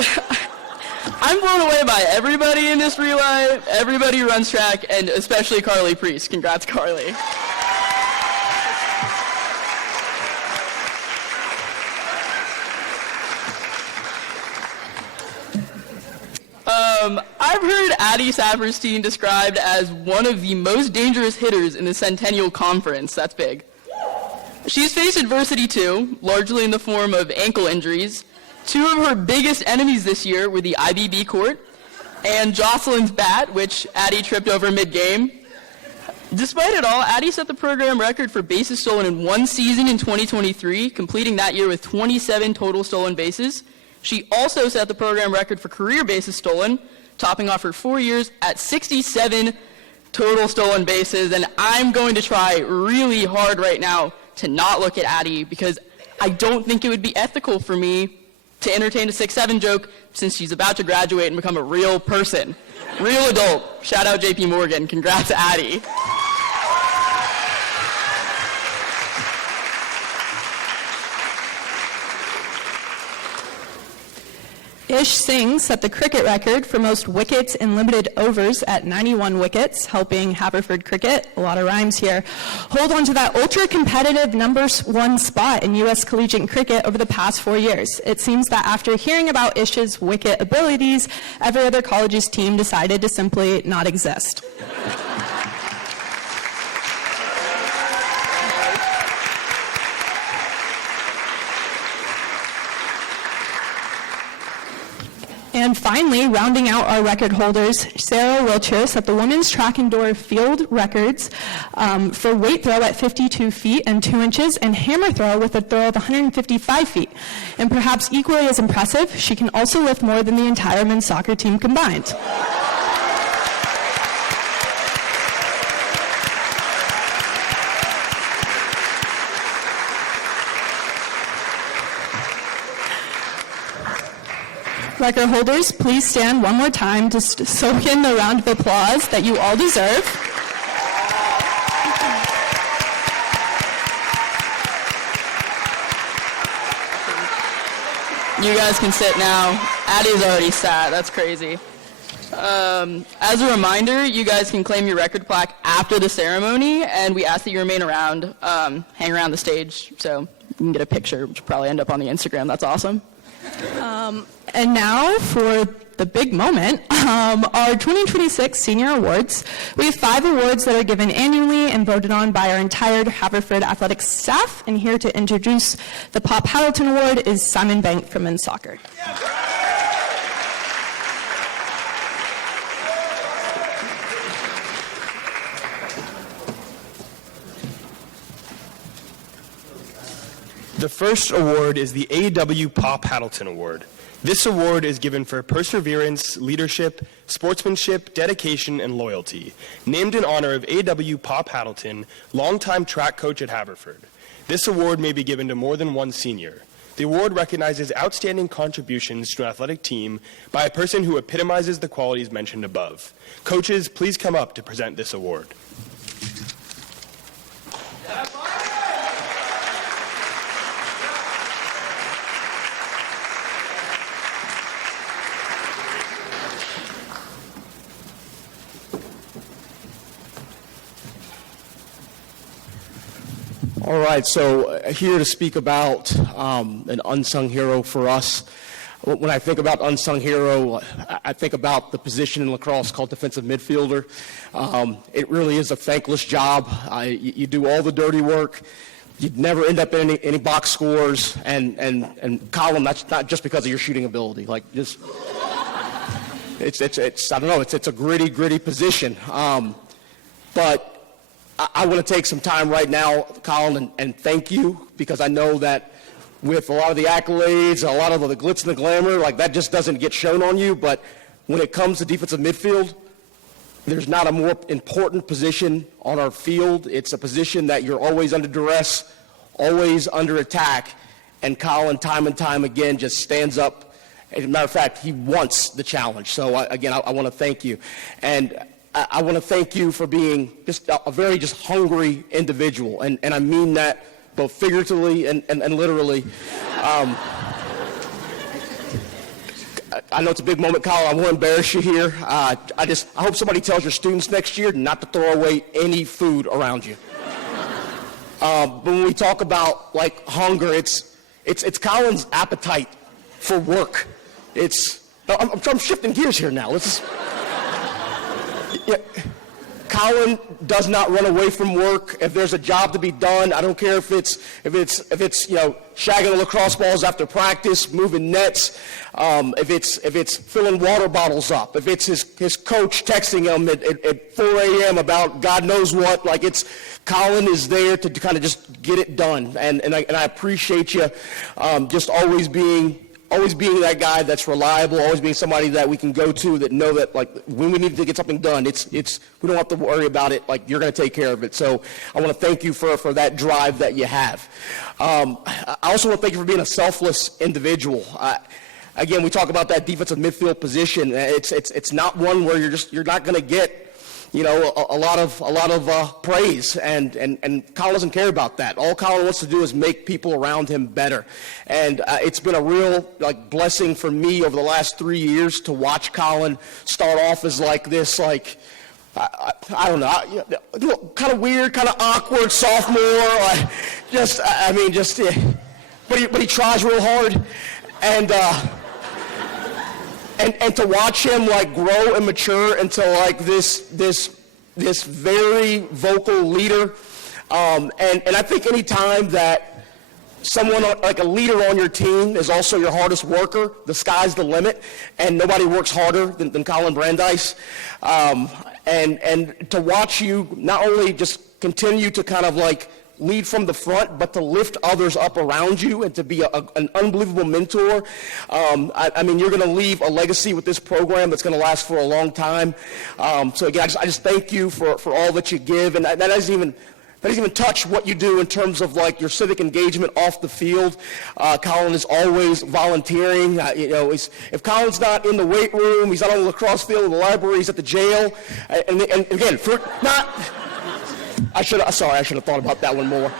I'm blown away by everybody in this relay. Everybody who runs track, and especially Carly Priest. Congrats, Carly. I've heard Addie Saperstein described as one of the most dangerous hitters in the Centennial Conference. That's big. She's faced adversity too, largely in the form of ankle injuries. Two of her biggest enemies this year were the IBB court and Jocelyn's bat, which Addie tripped over mid-game. Despite it all, Addie set the program record for bases stolen in one season in 2023, completing that year with 27 total stolen bases. She also set the program record for career bases stolen, topping off her 4 years at 67 total stolen bases. And I'm going to try really hard right now to not look at Addie, because I don't think it would be ethical for me to entertain a 6'7" joke since she's about to graduate and become a real person. Real adult. Shout out JP Morgan. Congrats, Addie. Ish Singh set the cricket record for most wickets in limited overs at 91 wickets, helping Haverford Cricket, a lot of rhymes here, hold on to that ultra-competitive #1 spot in U.S. collegiate cricket over the past 4 years. It seems that after hearing about Ish's wicket abilities, every other college's team decided to simply not exist. And finally, rounding out our record holders, Sarah Wiltshire set the women's track and door field records for weight throw at 52 feet and 2 inches and hammer throw with a throw of 155 feet. And perhaps equally as impressive, she can also lift more than the entire men's soccer team combined. Record holders, please stand one more time to soak in the round of applause that you all deserve. You guys can sit now. Addie's already sat. That's crazy. As a reminder, you guys can claim your record plaque after the ceremony, and we ask that you remain around, hang around the stage, so you can get a picture, which will probably end up on the Instagram. That's awesome. And now for the big moment, our 2026 Senior Awards. We have 5 awards that are given annually and voted on by our entire Haverford athletics staff. And here to introduce the Pop Hamilton Award is Simon Bank from men's soccer. The first award is the A.W. Pop Hamilton Award. This award is given for perseverance, leadership, sportsmanship, dedication, and loyalty, named in honor of A.W. Pop Hamilton, longtime track coach at Haverford. This award may be given to more than one senior. The award recognizes outstanding contributions to an athletic team by a person who epitomizes the qualities mentioned above. Coaches, please come up to present this award. All right, so here to speak about an unsung hero for us. When I think about unsung hero, I think about the position in lacrosse called defensive midfielder. It really is a thankless job. You do all the dirty work. You never end up in any box scores. And Colin, that's not just because of your shooting ability. Like just, it's I don't know. It's a gritty position. But I want to take some time right now, Colin, and thank you, because I know that with a lot of the accolades, a lot of the glitz and the glamour, like that just doesn't get shown on you. But when it comes to defensive midfield, there's not a more important position on our field. It's a position that you're always under duress, always under attack. And Colin, time and time again, just stands up. As a matter of fact, he wants the challenge. So, I want to thank you. And I want to thank you for being just a very hungry individual, and I mean that both figuratively and literally. I know it's a big moment, Kyle. I won't embarrass you here. I hope somebody tells your students next year not to throw away any food around you. But when we talk about like hunger, it's Colin's appetite for work. I'm shifting gears here now. Yeah, Colin does not run away from work. If there's a job to be done, I don't care if it's shagging the lacrosse balls after practice, moving nets, if it's filling water bottles up, if it's his coach texting him at 4 a.m. about God knows what, Colin is there to kind of just get it done, and I appreciate you just always being that guy that's reliable, always being somebody that we can go to that know that when we need to get something done, we don't have to worry about it. You're going to take care of it. So I want to thank you for that drive that you have. I also want to thank you for being a selfless individual. Again, we talk about that defensive midfield position. It's not one where you're not going to get a lot of praise, and Colin doesn't care about that. All Colin wants to do is make people around him better, and it's been a real blessing for me over the last 3 years to watch Colin start off as this I don't know, kind of weird, kind of awkward sophomore, but he tries real hard, and to watch him grow and mature into this very vocal leader, and I think any time that someone like a leader on your team is also your hardest worker, the sky's the limit, and nobody works harder than Colin Brandeis, and to watch you not only just continue to kind of lead from the front, but to lift others up around you and to be an unbelievable mentor. You're going to leave a legacy with this program that's going to last for a long time. So again, I just thank you for all that you give, and that doesn't even touch what you do in terms of your civic engagement off the field. Colin is always volunteering. If Colin's not in the weight room, he's not on the lacrosse field in the library, he's at the jail. And again, I should have thought about that one more.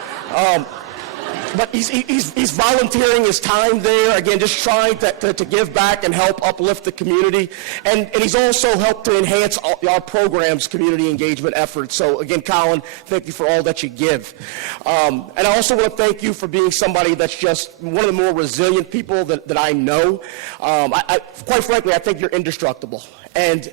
but he's volunteering his time there, again, just trying to give back and help uplift the community. And he's also helped to enhance our program's community engagement efforts. So again, Colin, thank you for all that you give. And I also want to thank you for being somebody that's just one of the more resilient people that I know. Quite frankly, I think you're indestructible. And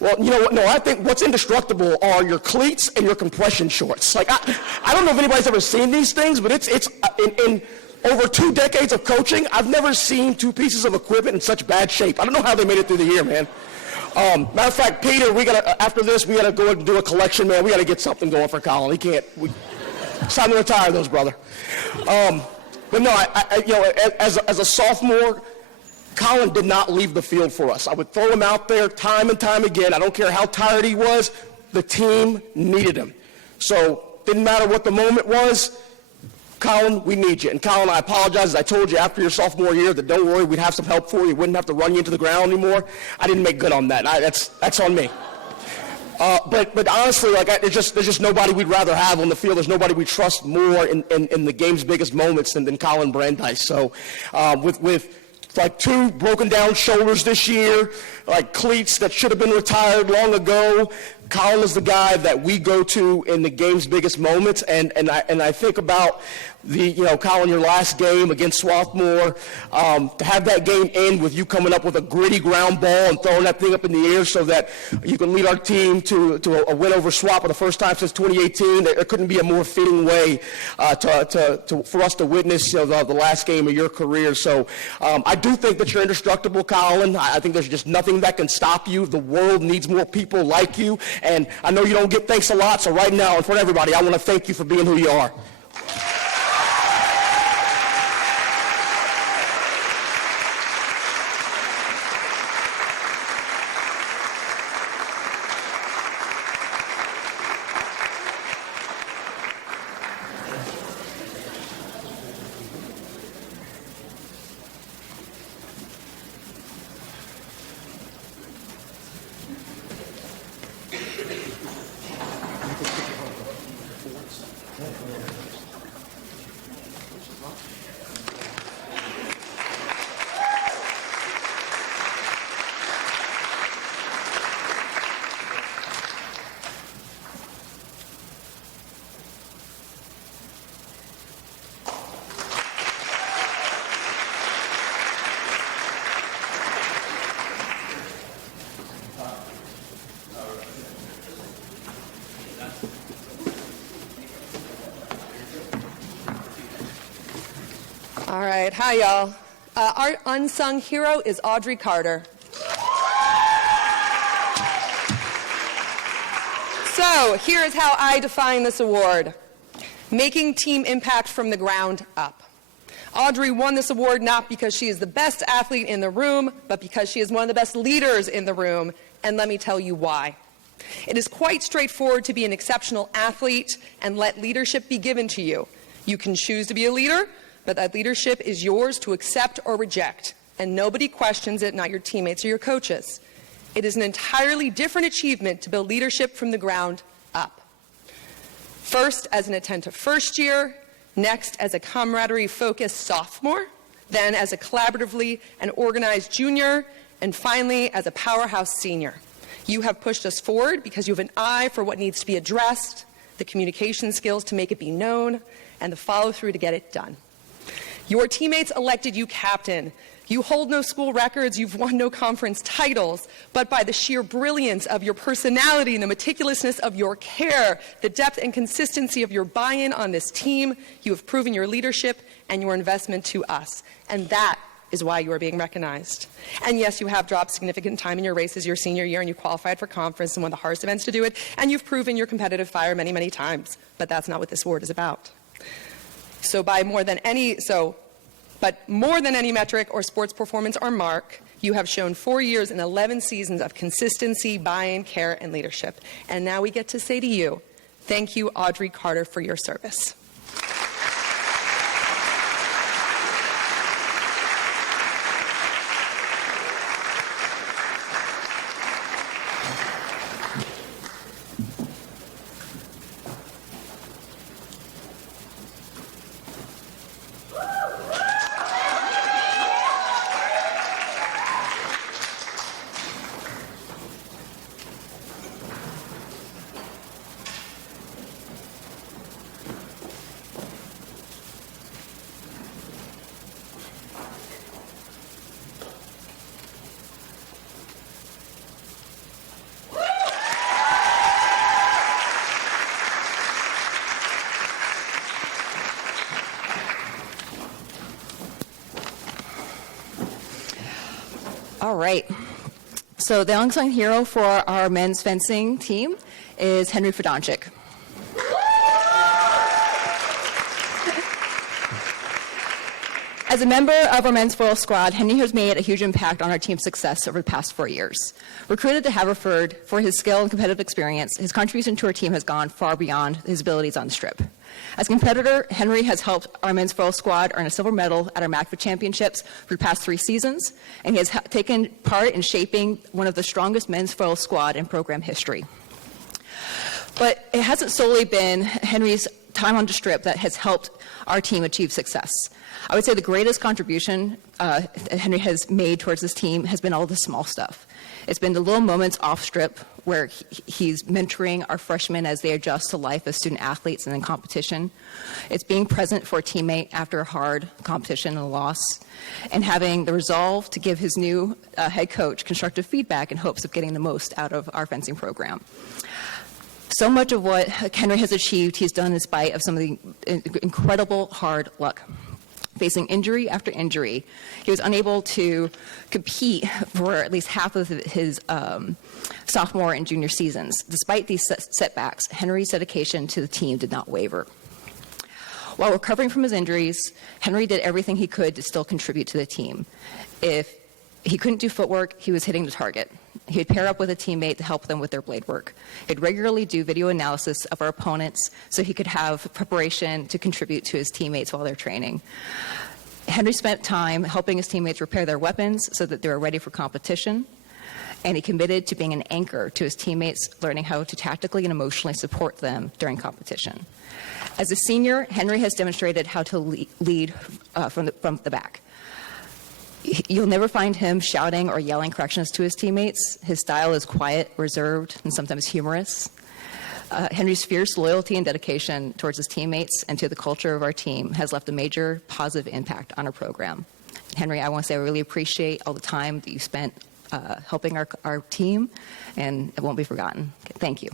well, you know what? No, I think what's indestructible are your cleats and your compression shorts. Like, I don't know if anybody's ever seen these things, but it's in over 2 decades of coaching, I've never seen 2 pieces of equipment in such bad shape. I don't know how they made it through the year, man. Matter of fact, Peter, after this, we gotta go and do a collection, man. We gotta get something going for Colin. It's time to retire those, brother. But no, as a sophomore, Colin did not leave the field for us. I would throw him out there time and time again. I don't care how tired he was. The team needed him. So didn't matter what the moment was. Colin, we need you. And Colin, I apologize. As I told you after your sophomore year that don't worry, we'd have some help for you. We wouldn't have to run you into the ground anymore. I didn't make good on that. That's on me. But honestly, there's just nobody we'd rather have on the field. There's nobody we trust more in the game's biggest moments than Colin Brandeis. So with like 2 broken down shoulders this year, like cleats that should have been retired long ago, Colin is the guy that we go to in the game's biggest moments, and I think about Colin, your last game against Swarthmore, to have that game end with you coming up with a gritty ground ball and throwing that thing up in the air so that you can lead our team to a win over Swap for the first time since 2018. There couldn't be a more fitting way for us to witness the last game of your career. So I do think that you're indestructible, Colin. I think there's just nothing that can stop you. The world needs more people like you, and I know you don't get thanks a lot, so right now, in front of everybody, I want to thank you for being who you are. All right, hi y'all. Our unsung hero is Audrey Carter. So here is how I define this award: making team impact from the ground up. Audrey won this award not because she is the best athlete in the room, but because she is one of the best leaders in the room, and let me tell you why. It is quite straightforward to be an exceptional athlete and let leadership be given to you. You can choose to be a leader, but that leadership is yours to accept or reject, and nobody questions it, not your teammates or your coaches. It is an entirely different achievement to build leadership from the ground up. First as an attentive first year, next as a camaraderie-focused sophomore, then as a collaboratively and organized junior, and finally as a powerhouse senior. You have pushed us forward because you have an eye for what needs to be addressed, the communication skills to make it be known, and the follow-through to get it done. Your teammates elected you captain. You hold no school records, you've won no conference titles, but by the sheer brilliance of your personality and the meticulousness of your care, the depth and consistency of your buy-in on this team, you have proven your leadership and your investment to us. And that is why you are being recognized. And yes, you have dropped significant time in your races your senior year, and you qualified for conference and one of the hardest events to do it, and you've proven your competitive fire many, many times. But that's not what this award is about. But more than any metric or sports performance or mark, you have shown 4 years and 11 seasons of consistency, buy-in, care, and leadership. And now we get to say to you, thank you, Audrey Carter, for your service. All right. So the unsung hero for our men's fencing team is Henry Fedonchik. As a member of our men's foil squad, Henry has made a huge impact on our team's success over the past 4 years. Recruited to Haverford for his skill and competitive experience, his contribution to our team has gone far beyond his abilities on the strip. As a competitor, Henry has helped our men's foil squad earn a silver medal at our MACFA championships for the past 3 seasons, and he has taken part in shaping one of the strongest men's foil squad in program history. But it hasn't solely been Henry's time on the strip that has helped our team achieve success. I would say the greatest contribution Henry has made towards this team has been all the small stuff. It's been the little moments off strip where he's mentoring our freshmen as they adjust to life as student athletes and in competition. It's being present for a teammate after a hard competition and a loss, and having the resolve to give his new head coach constructive feedback in hopes of getting the most out of our fencing program. So much of what Henry has achieved, he's done in spite of some of the incredible hard luck. Facing injury after injury, he was unable to compete for at least half of his sophomore and junior seasons. Despite these setbacks, Henry's dedication to the team did not waver. While recovering from his injuries, Henry did everything he could to still contribute to the team. If he couldn't do footwork, he was hitting the target. He'd pair up with a teammate to help them with their blade work. He'd regularly do video analysis of our opponents so he could have preparation to contribute to his teammates while they're training. Henry spent time helping his teammates repair their weapons so that they were ready for competition, and he committed to being an anchor to his teammates, learning how to tactically and emotionally support them during competition. As a senior, Henry has demonstrated how to lead from the back. You'll never find him shouting or yelling corrections to his teammates. His style is quiet, reserved, and sometimes humorous. Henry's fierce loyalty and dedication towards his teammates and to the culture of our team has left a major positive impact on our program. Henry, I want to say I really appreciate all the time that you spent helping our team, and it won't be forgotten. Thank you.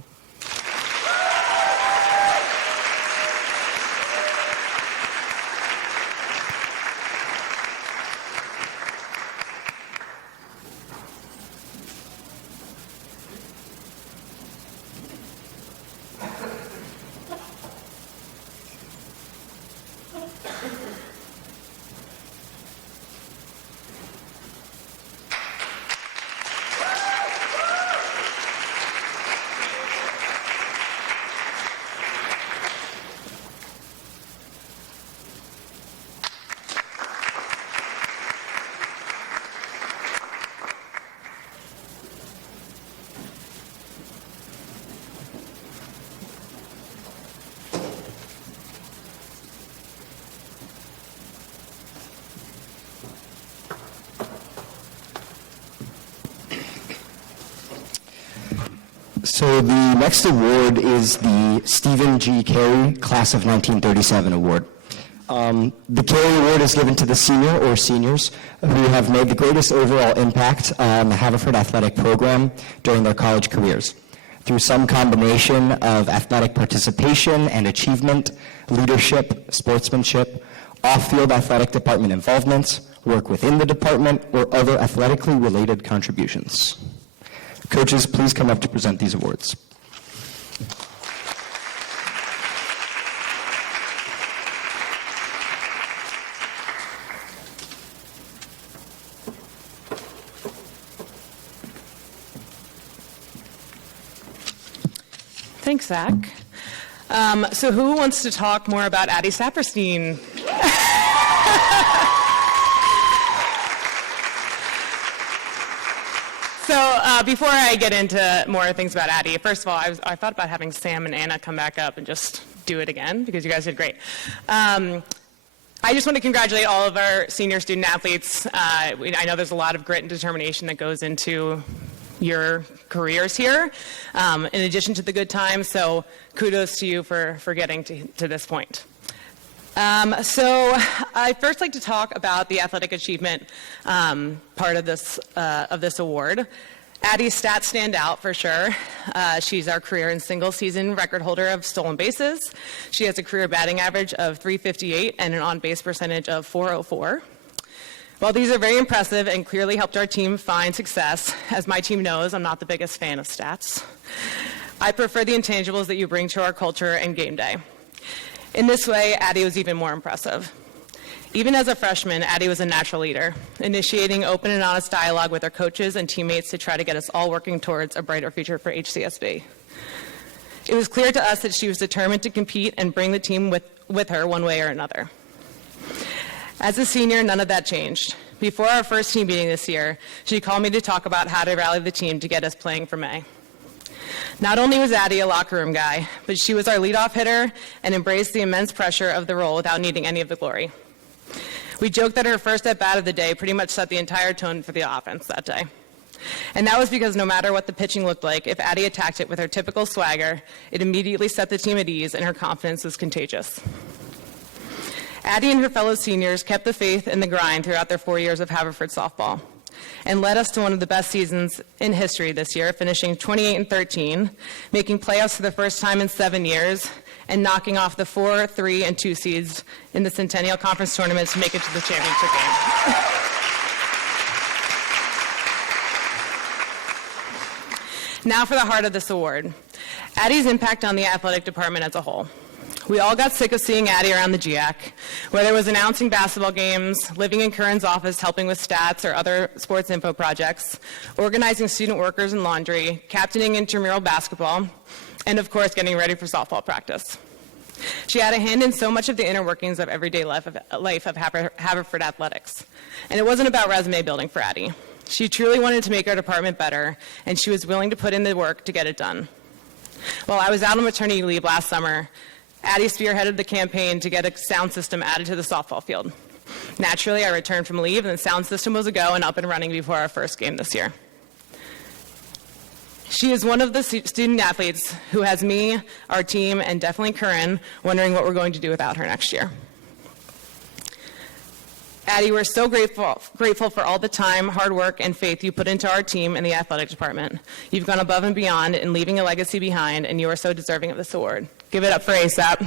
So the next award is the Stephen G. Carey Class of 1937 Award. The Carey Award is given to the senior or seniors who have made the greatest overall impact on the Haverford athletic program during their college careers through some combination of athletic participation and achievement, leadership, sportsmanship, off-field athletic department involvement, work within the department, or other athletically related contributions. Coaches, please come up to present these awards. Thanks, Zach. So who wants to talk more about Addie Saperstein? So before I get into more things about Addie, first of all, I thought about having Sam and Anna come back up and just do it again, because you guys did great. I just want to congratulate all of our senior student athletes. I know there's a lot of grit and determination that goes into your careers here, in addition to the good times, so kudos to you for getting to this point. So I'd first like to talk about the athletic achievement part of this award. Addie's stats stand out for sure. She's our career and single season record holder of stolen bases. She has a career batting average of .358 and an on-base percentage of .404. While these are very impressive and clearly helped our team find success, as my team knows, I'm not the biggest fan of stats. I prefer the intangibles that you bring to our culture and game day. In this way, Addie was even more impressive. Even as a freshman, Addie was a natural leader, initiating open and honest dialogue with our coaches and teammates to try to get us all working towards a brighter future for HCSB. It was clear to us that she was determined to compete and bring the team with her one way or another. As a senior, none of that changed. Before our first team meeting this year, she called me to talk about how to rally the team to get us playing for May. Not only was Addie a locker room guy, but she was our leadoff hitter and embraced the immense pressure of the role without needing any of the glory. We joked that her first at-bat of the day pretty much set the entire tone for the offense that day. And that was because no matter what the pitching looked like, if Addie attacked it with her typical swagger, it immediately set the team at ease and her confidence was contagious. Addie and her fellow seniors kept the faith and the grind throughout their 4 years of Haverford softball and led us to one of the best seasons in history this year, finishing 28-13, making playoffs for the first time in 7 years, and knocking off the 4, 3, and 2 seeds in the Centennial Conference tournament to make it to the championship game. Now for the heart of this award, Addie's impact on the athletic department as a whole. We all got sick of seeing Addie around the GIAC, whether it was announcing basketball games, living in Curran's office helping with stats or other sports info projects, organizing student workers and laundry, captaining intramural basketball, and of course getting ready for softball practice. She had a hand in so much of the inner workings of everyday life of Haverford athletics. And it wasn't about resume building for Addie. She truly wanted to make our department better, and she was willing to put in the work to get it done. While I was out on maternity leave last summer, Addie spearheaded the campaign to get a sound system added to the softball field. Naturally, I returned from leave, and the sound system was a go and up and running before our first game this year. She is one of the student athletes who has me, our team, and definitely Curran wondering what we're going to do without her next year. Addie, we're so grateful for all the time, hard work, and faith you put into our team and the athletic department. You've gone above and beyond in leaving a legacy behind, and you are so deserving of this award. Give it up for ASAP.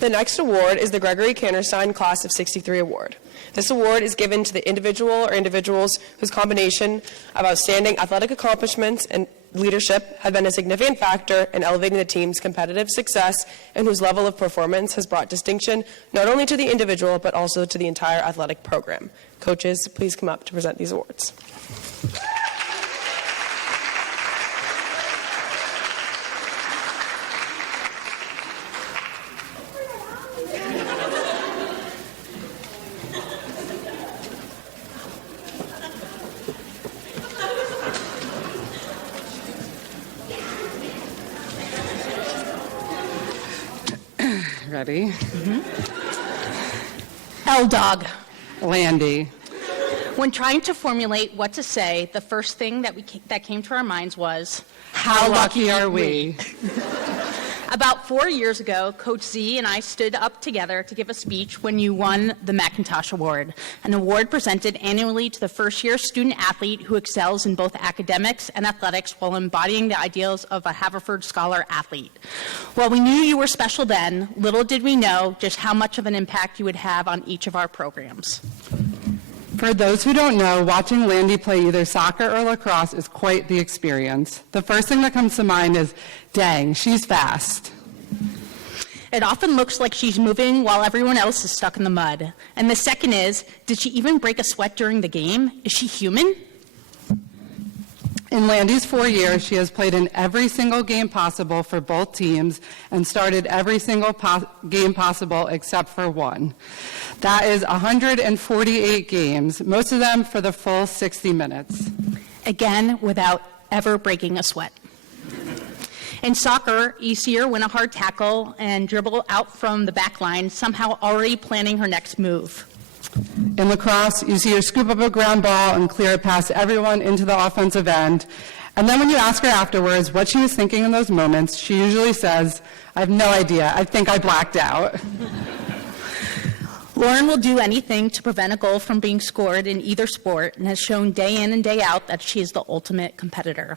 The next award is the Gregory Canterstein Class of '63 Award. This award is given to the individual or individuals whose combination of outstanding athletic accomplishments and leadership have been a significant factor in elevating the team's competitive success and whose level of performance has brought distinction not only to the individual but also to the entire athletic program. Coaches, please come up to present these awards. Ready? L-Dog. Landy. When trying to formulate what to say, the first thing that came to our minds was, how lucky are we? About 4 years ago, Coach Z and I stood up together to give a speech when you won the McIntosh Award, an award presented annually to the first-year student athlete who excels in both academics and athletics while embodying the ideals of a Haverford Scholar athlete. While we knew you were special then, little did we know just how much of an impact you would have on each of our programs. For those who don't know, watching Landy play either soccer or lacrosse is quite the experience. The first thing that comes to mind is, dang, she's fast. It often looks like she's moving while everyone else is stuck in the mud. And the second is, did she even break a sweat during the game? Is she human? In Landy's 4 years, she has played in every single game possible for both teams and started every single game possible except for one. That is 148 games, most of them for the full 60 minutes. Again, without ever breaking a sweat. In soccer, you see her win a hard tackle and dribble out from the back line, somehow already planning her next move. In lacrosse, you see her scoop up a ground ball and clear it past everyone into the offensive end. And then when you ask her afterwards what she was thinking in those moments, she usually says, "I have no idea. I think I blacked out." Lauren will do anything to prevent a goal from being scored in either sport and has shown day in and day out that she is the ultimate competitor.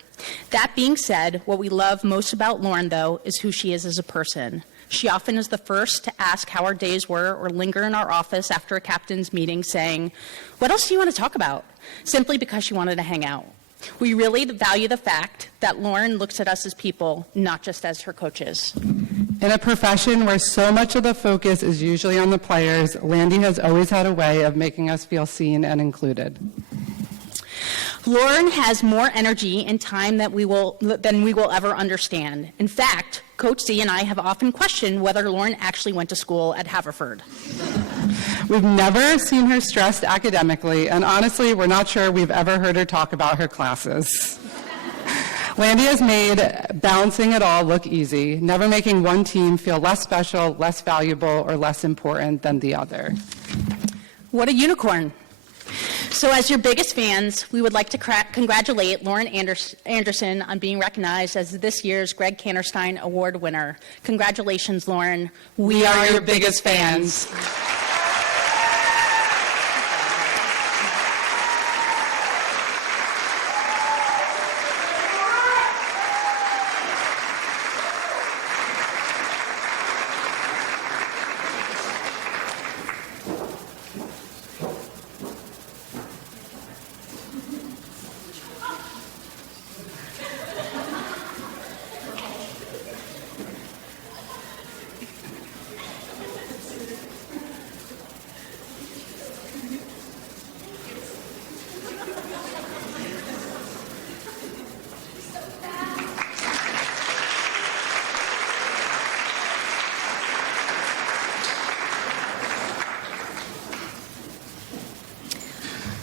That being said, what we love most about Lauren, though, is who she is as a person. She often is the first to ask how our days were or linger in our office after a captain's meeting saying, "What else do you want to talk about?" simply because she wanted to hang out. We really value the fact that Lauren looks at us as people, not just as her coaches. In a profession where so much of the focus is usually on the players, Landy has always had a way of making us feel seen and included. Lauren has more energy and time than we will ever understand. In fact, Coach Z and I have often questioned whether Lauren actually went to school at Haverford. We've never seen her stressed academically, and honestly, we're not sure we've ever heard her talk about her classes. Landy has made balancing it all look easy, never making one team feel less special, less valuable, or less important than the other. What a unicorn. So as your biggest fans, we would like to congratulate Lauren Anderson on being recognized as this year's Greg Kanterstein Award winner. Congratulations, Lauren. We are your biggest fans.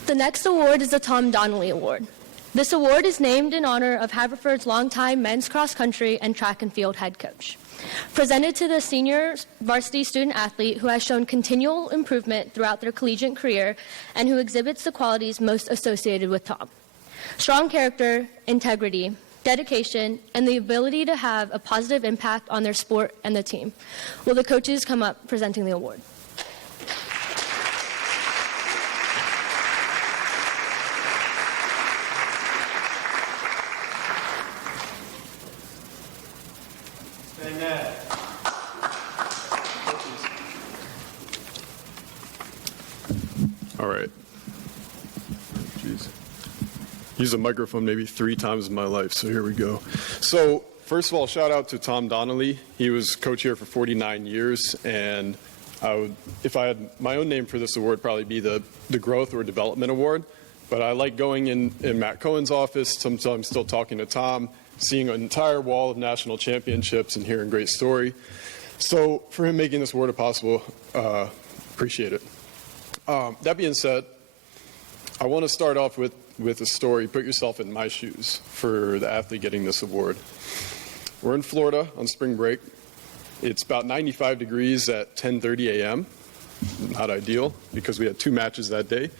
The next award is the Tom Donnelly Award. This award is named in honor of Haverford's longtime men's cross country and track and field head coach. Presented to the senior varsity student athlete who has shown continual improvement throughout their collegiate career and who exhibits the qualities most associated with Tom. Strong character, integrity, dedication, and the ability to have a positive impact on their sport and the team. Will the coaches come up presenting the award? All right. Jeez. Used a microphone maybe 3 times in my life, so here we go. So, first of all, shout out to Tom Donnelly. He was coach here for 49 years, and if I had my own name for this award, probably be the Growth or Development Award. But I like going in Matt Cohen's office, sometimes still talking to Tom, seeing an entire wall of national championships and hearing great story. So, for him making this award possible, appreciate it. That being said, I want to start off with a story. Put yourself in my shoes for the athlete getting this award. We're in Florida on spring break. It's about 95 degrees at 10:30 a.m. Not ideal because we had 2 matches that day.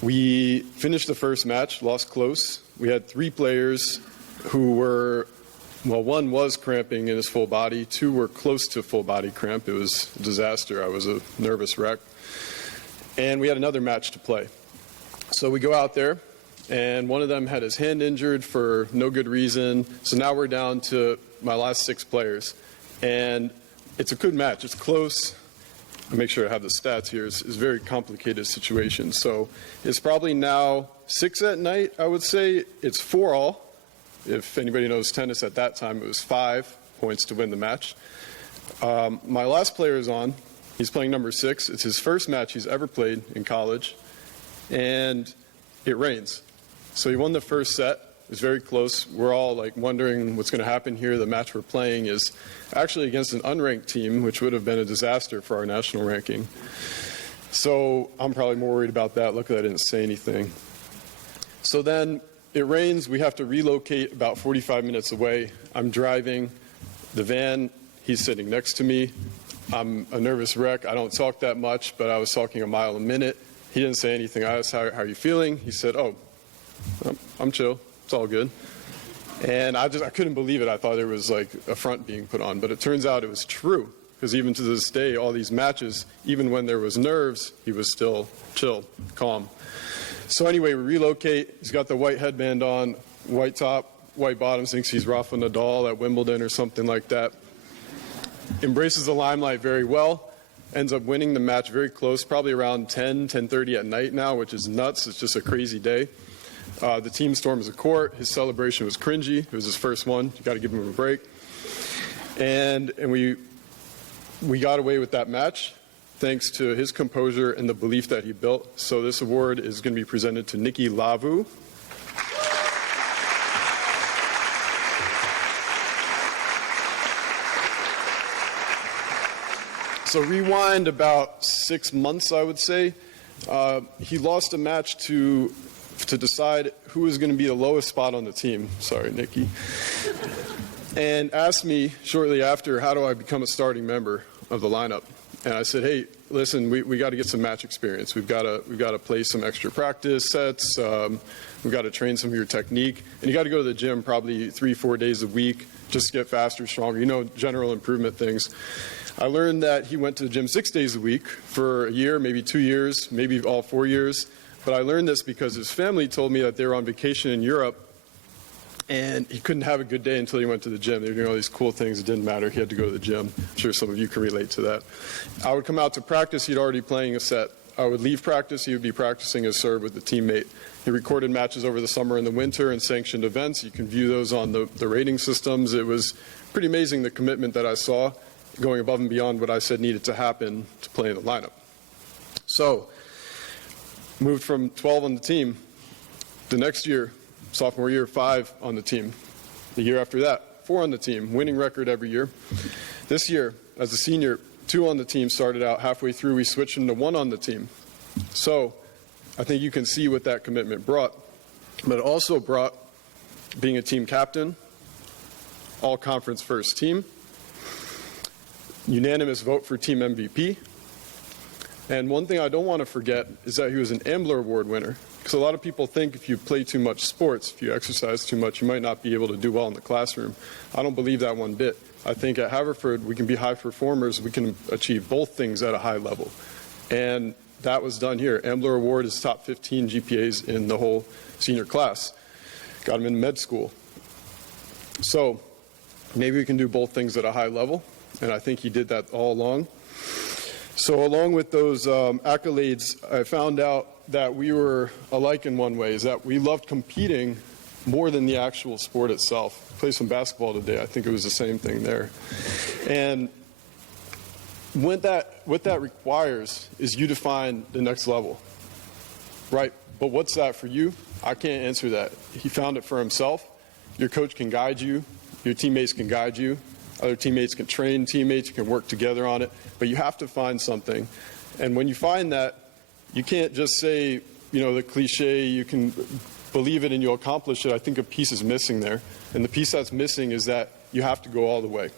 We finished the first match, lost close. We had 3 players who were, well, 1 was cramping in his full body. 2 were close to full body cramp. It was a disaster. I was a nervous wreck. And we had another match to play. So we go out there, and one of them had his hand injured for no good reason. So now we're down to my last 6 players. And it's a good match. It's close. I'll make sure I have the stats here. It's a very complicated situation. So it's probably now 6 at night, I would say. It's 4-all. If anybody knows tennis, at that time it was 5 points to win the match. My last player is on. He's playing number 6. It's his first match he's ever played in college, and it rains. So he won the first set, It was very close. We're all like wondering what's going to happen here. The match we're playing is actually against an unranked team, which would have been a disaster for our national ranking. So I'm probably more worried about that. Luckily, I didn't say anything. So then it rains. We have to relocate about 45 minutes away. I'm driving the van. He's sitting next to me. I'm a nervous wreck. I don't talk that much, but I was talking a mile a minute. He didn't say anything. I asked, how are you feeling? He said, oh, I'm chill. It's all good. And I couldn't believe it. I thought there was like a front being put on, but it turns out it was true. Because even to this day, all these matches, even when there was nerves, he was still chill, calm. So anyway, we relocate. He's got the white headband on, white top, white bottoms, thinks he's Rafa Nadal at Wimbledon or something like that. Embraces the limelight very well. Ends up winning the match very close, probably around 10:30 at night now, which is nuts. It's just a crazy day. The team storms the court. His celebration was cringy. It was his first one. You got to give him a break. And we got away with that match thanks to his composure and the belief that he built. So this award is going to be presented to Nikki Lavu. So rewind about 6 months, I would say. He lost a match to decide who was going to be the lowest spot on the team. Sorry, Nikki. And asked me shortly after, how do I become a starting member of the lineup? And I said, hey, listen, we got to get some match experience. We've got to play some extra practice sets. We've got to train some of your technique. And you got to go to the gym probably 3-4 days a week just to get faster, stronger, general improvement things. I learned that he went to the gym 6 days a week for a year, maybe 2 years, maybe all 4 years. But I learned this because his family told me that they were on vacation in Europe and he couldn't have a good day until he went to the gym. They were doing all these cool things. It didn't matter. He had to go to the gym. I'm sure some of you can relate to that. I would come out to practice. He'd already playing a set. I would leave practice. He would be practicing his serve with a teammate. He recorded matches over the summer and the winter and sanctioned events. You can view those on the rating systems. It was pretty amazing, the commitment that I saw, going above and beyond what I said needed to happen to play in the lineup. So, moved from 12 on the team. The next year, sophomore year, 5 on the team. The year after that, 4 on the team, winning record every year. This year, as a senior, 2 on the team started out. Halfway through, we switched him to 1 on the team. So, I think you can see what that commitment brought. But it also brought being a team captain, all-conference first team, unanimous vote for team MVP. And one thing I don't want to forget is that he was an Ambler Award winner. Because a lot of people think if you play too much sports, if you exercise too much, you might not be able to do well in the classroom. I don't believe that one bit. I think at Haverford, we can be high performers. We can achieve both things at a high level. And that was done here. Ambler Award is top 15 GPAs in the whole senior class. Got him in med school. So maybe we can do both things at a high level. And I think he did that all along. So along with those accolades, I found out that we were alike in one way, is that we loved competing more than the actual sport itself. Played some basketball today. I think it was the same thing there. And what that requires is you to find the next level, right? But what's that for you? I can't answer that. He found it for himself. Your coach can guide you. Your teammates can guide you. Other teammates can train teammates. You can work together on it. But you have to find something. And when you find that, you can't just say, the cliche, you can believe it and you'll accomplish it. I think a piece is missing there. And the piece that's missing is that you have to go all the way.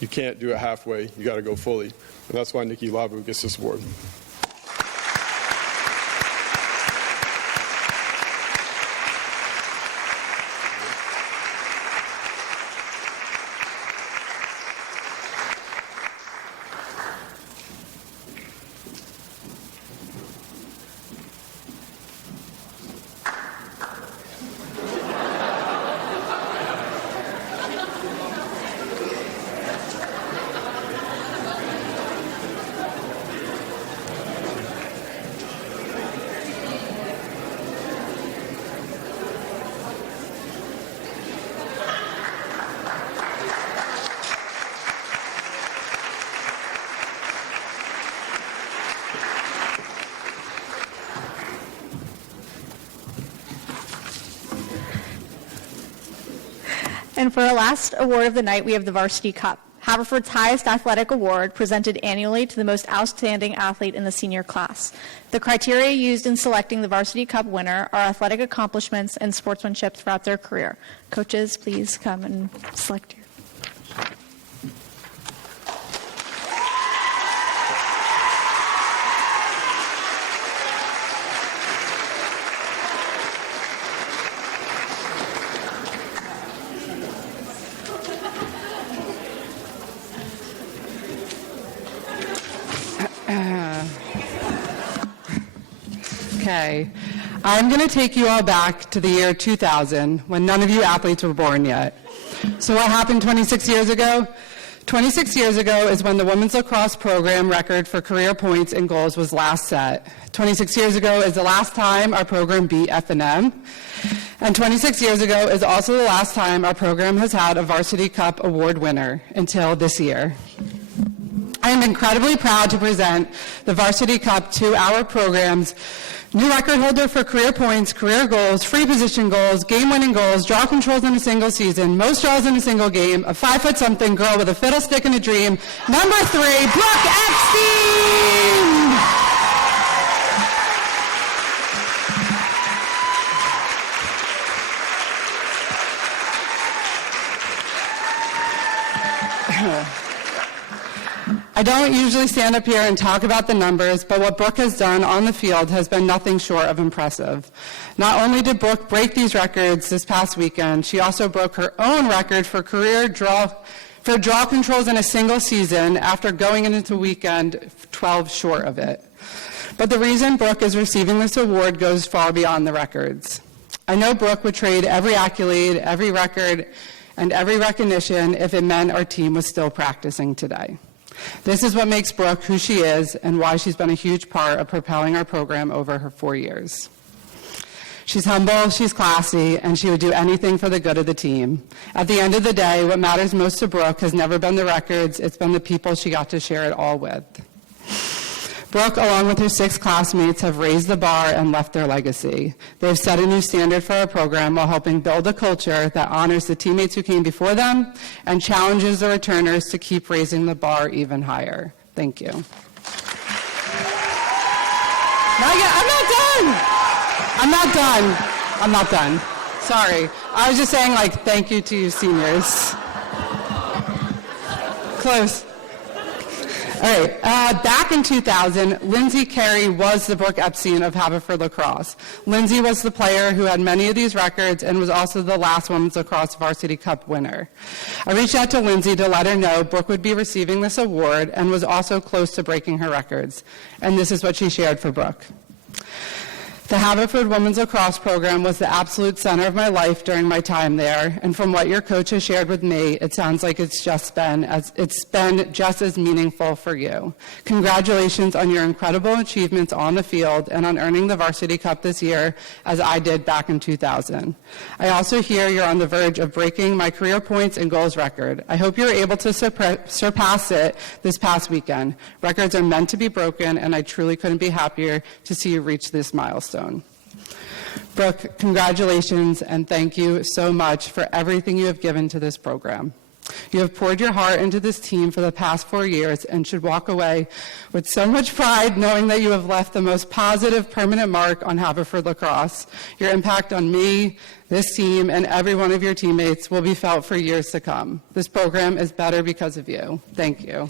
You can't do it halfway. You got to go fully. And that's why Nikki Lavu gets this award. And for our last award of the night, we have the Varsity Cup, Haverford's highest athletic award presented annually to the most outstanding athlete in the senior class. The criteria used in selecting the Varsity Cup winner are athletic accomplishments and sportsmanship throughout their career. Coaches, please come and select your. Okay, I'm going to take you all back to the year 2000 when none of you athletes were born yet. So what happened 26 years ago? 26 years ago is when the women's lacrosse program record for career points and goals was last set. 26 years ago is the last time our program beat F&M. And 26 years ago is also the last time our program has had a Varsity Cup award winner until this year. I am incredibly proud to present the Varsity Cup to our program's new record holder for career points, career goals, free position goals, game-winning goals, draw controls in a single season, most draws in a single game, a 5-foot-something girl with a fiddlestick and a dream, number 3, Brooke Epstein! I don't usually stand up here and talk about the numbers, but what Brooke has done on the field has been nothing short of impressive. Not only did Brooke break these records this past weekend, she also broke her own record for draw controls in a single season after going into the weekend 12 short of it. But the reason Brooke is receiving this award goes far beyond the records. I know Brooke would trade every accolade, every record, and every recognition if it meant our team was still practicing today. This is what makes Brooke who she is and why she's been a huge part of propelling our program over her 4 years. She's humble, she's classy, and she would do anything for the good of the team. At the end of the day, what matters most to Brooke has never been the records, it's been the people she got to share it all with. Brooke, along with her 6 classmates, have raised the bar and left their legacy. They've set a new standard for our program while helping build a culture that honors the teammates who came before them and challenges the returners to keep raising the bar even higher. Thank you. Not yet. I'm not done. Sorry. I was just saying, thank you to you seniors. Close. All right, back in 2000, Lindsay Carey was the Brooke Epstein of Haverford lacrosse. Lindsay was the player who had many of these records and was also the last women's lacrosse Varsity Cup winner. I reached out to Lindsay to let her know Brooke would be receiving this award and was also close to breaking her records. And this is what she shared for Brooke. The Haverford Women's Lacrosse program was the absolute center of my life during my time there, and from what your coach has shared with me, it sounds like it's been just as meaningful for you. Congratulations on your incredible achievements on the field and on earning the Varsity Cup this year, as I did back in 2000. I also hear you're on the verge of breaking my career points and goals record. I hope you're able to surpass it this past weekend. Records are meant to be broken, and I truly couldn't be happier to see you reach this milestone. Brooke, congratulations and thank you so much for everything you have given to this program. You have poured your heart into this team for the past 4 years and should walk away with so much pride knowing that you have left the most positive, permanent mark on Haverford lacrosse. Your impact on me, this team, and every one of your teammates will be felt for years to come. This program is better because of you. Thank you.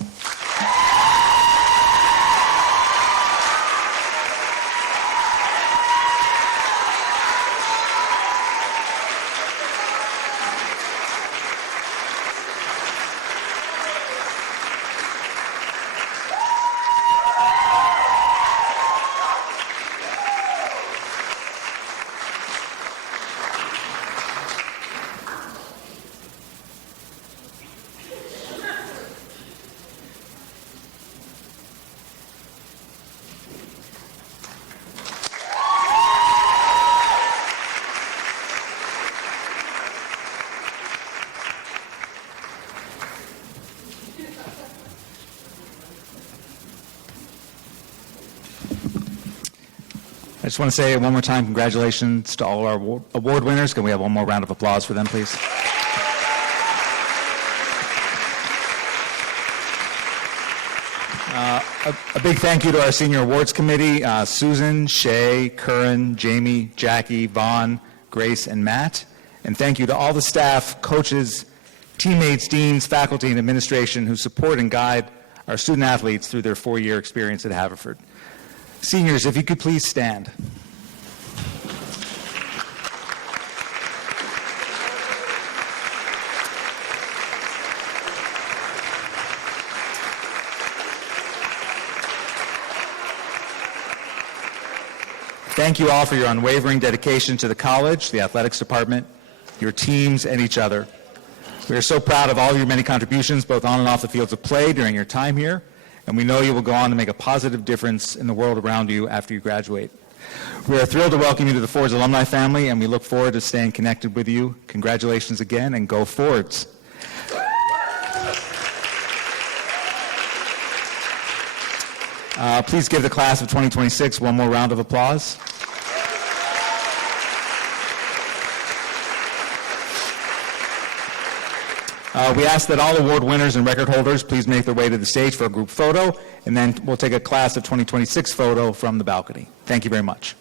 I just want to say one more time, congratulations to all our award winners. Can we have one more round of applause for them, please? A big thank you to our Senior Awards Committee, Susan, Shay, Curran, Jamie, Jackie, Vaughn, Grace, and Matt. And thank you to all the staff, coaches, teammates, deans, faculty, and administration who support and guide our student athletes through their 4-year experience at Haverford. Seniors, if you could please stand. Thank you all for your unwavering dedication to the college, the athletics department, your teams, and each other. We are so proud of all your many contributions, both on and off the fields of play during your time here, and we know you will go on to make a positive difference in the world around you after you graduate. We are thrilled to welcome you to the Fords alumni family, and we look forward to staying connected with you. Congratulations again, and go Fords. Please give the class of 2026 one more round of applause. We ask that all award winners and record holders please make their way to the stage for a group photo, and then we'll take a class of 2026 photo from the balcony. Thank you very much.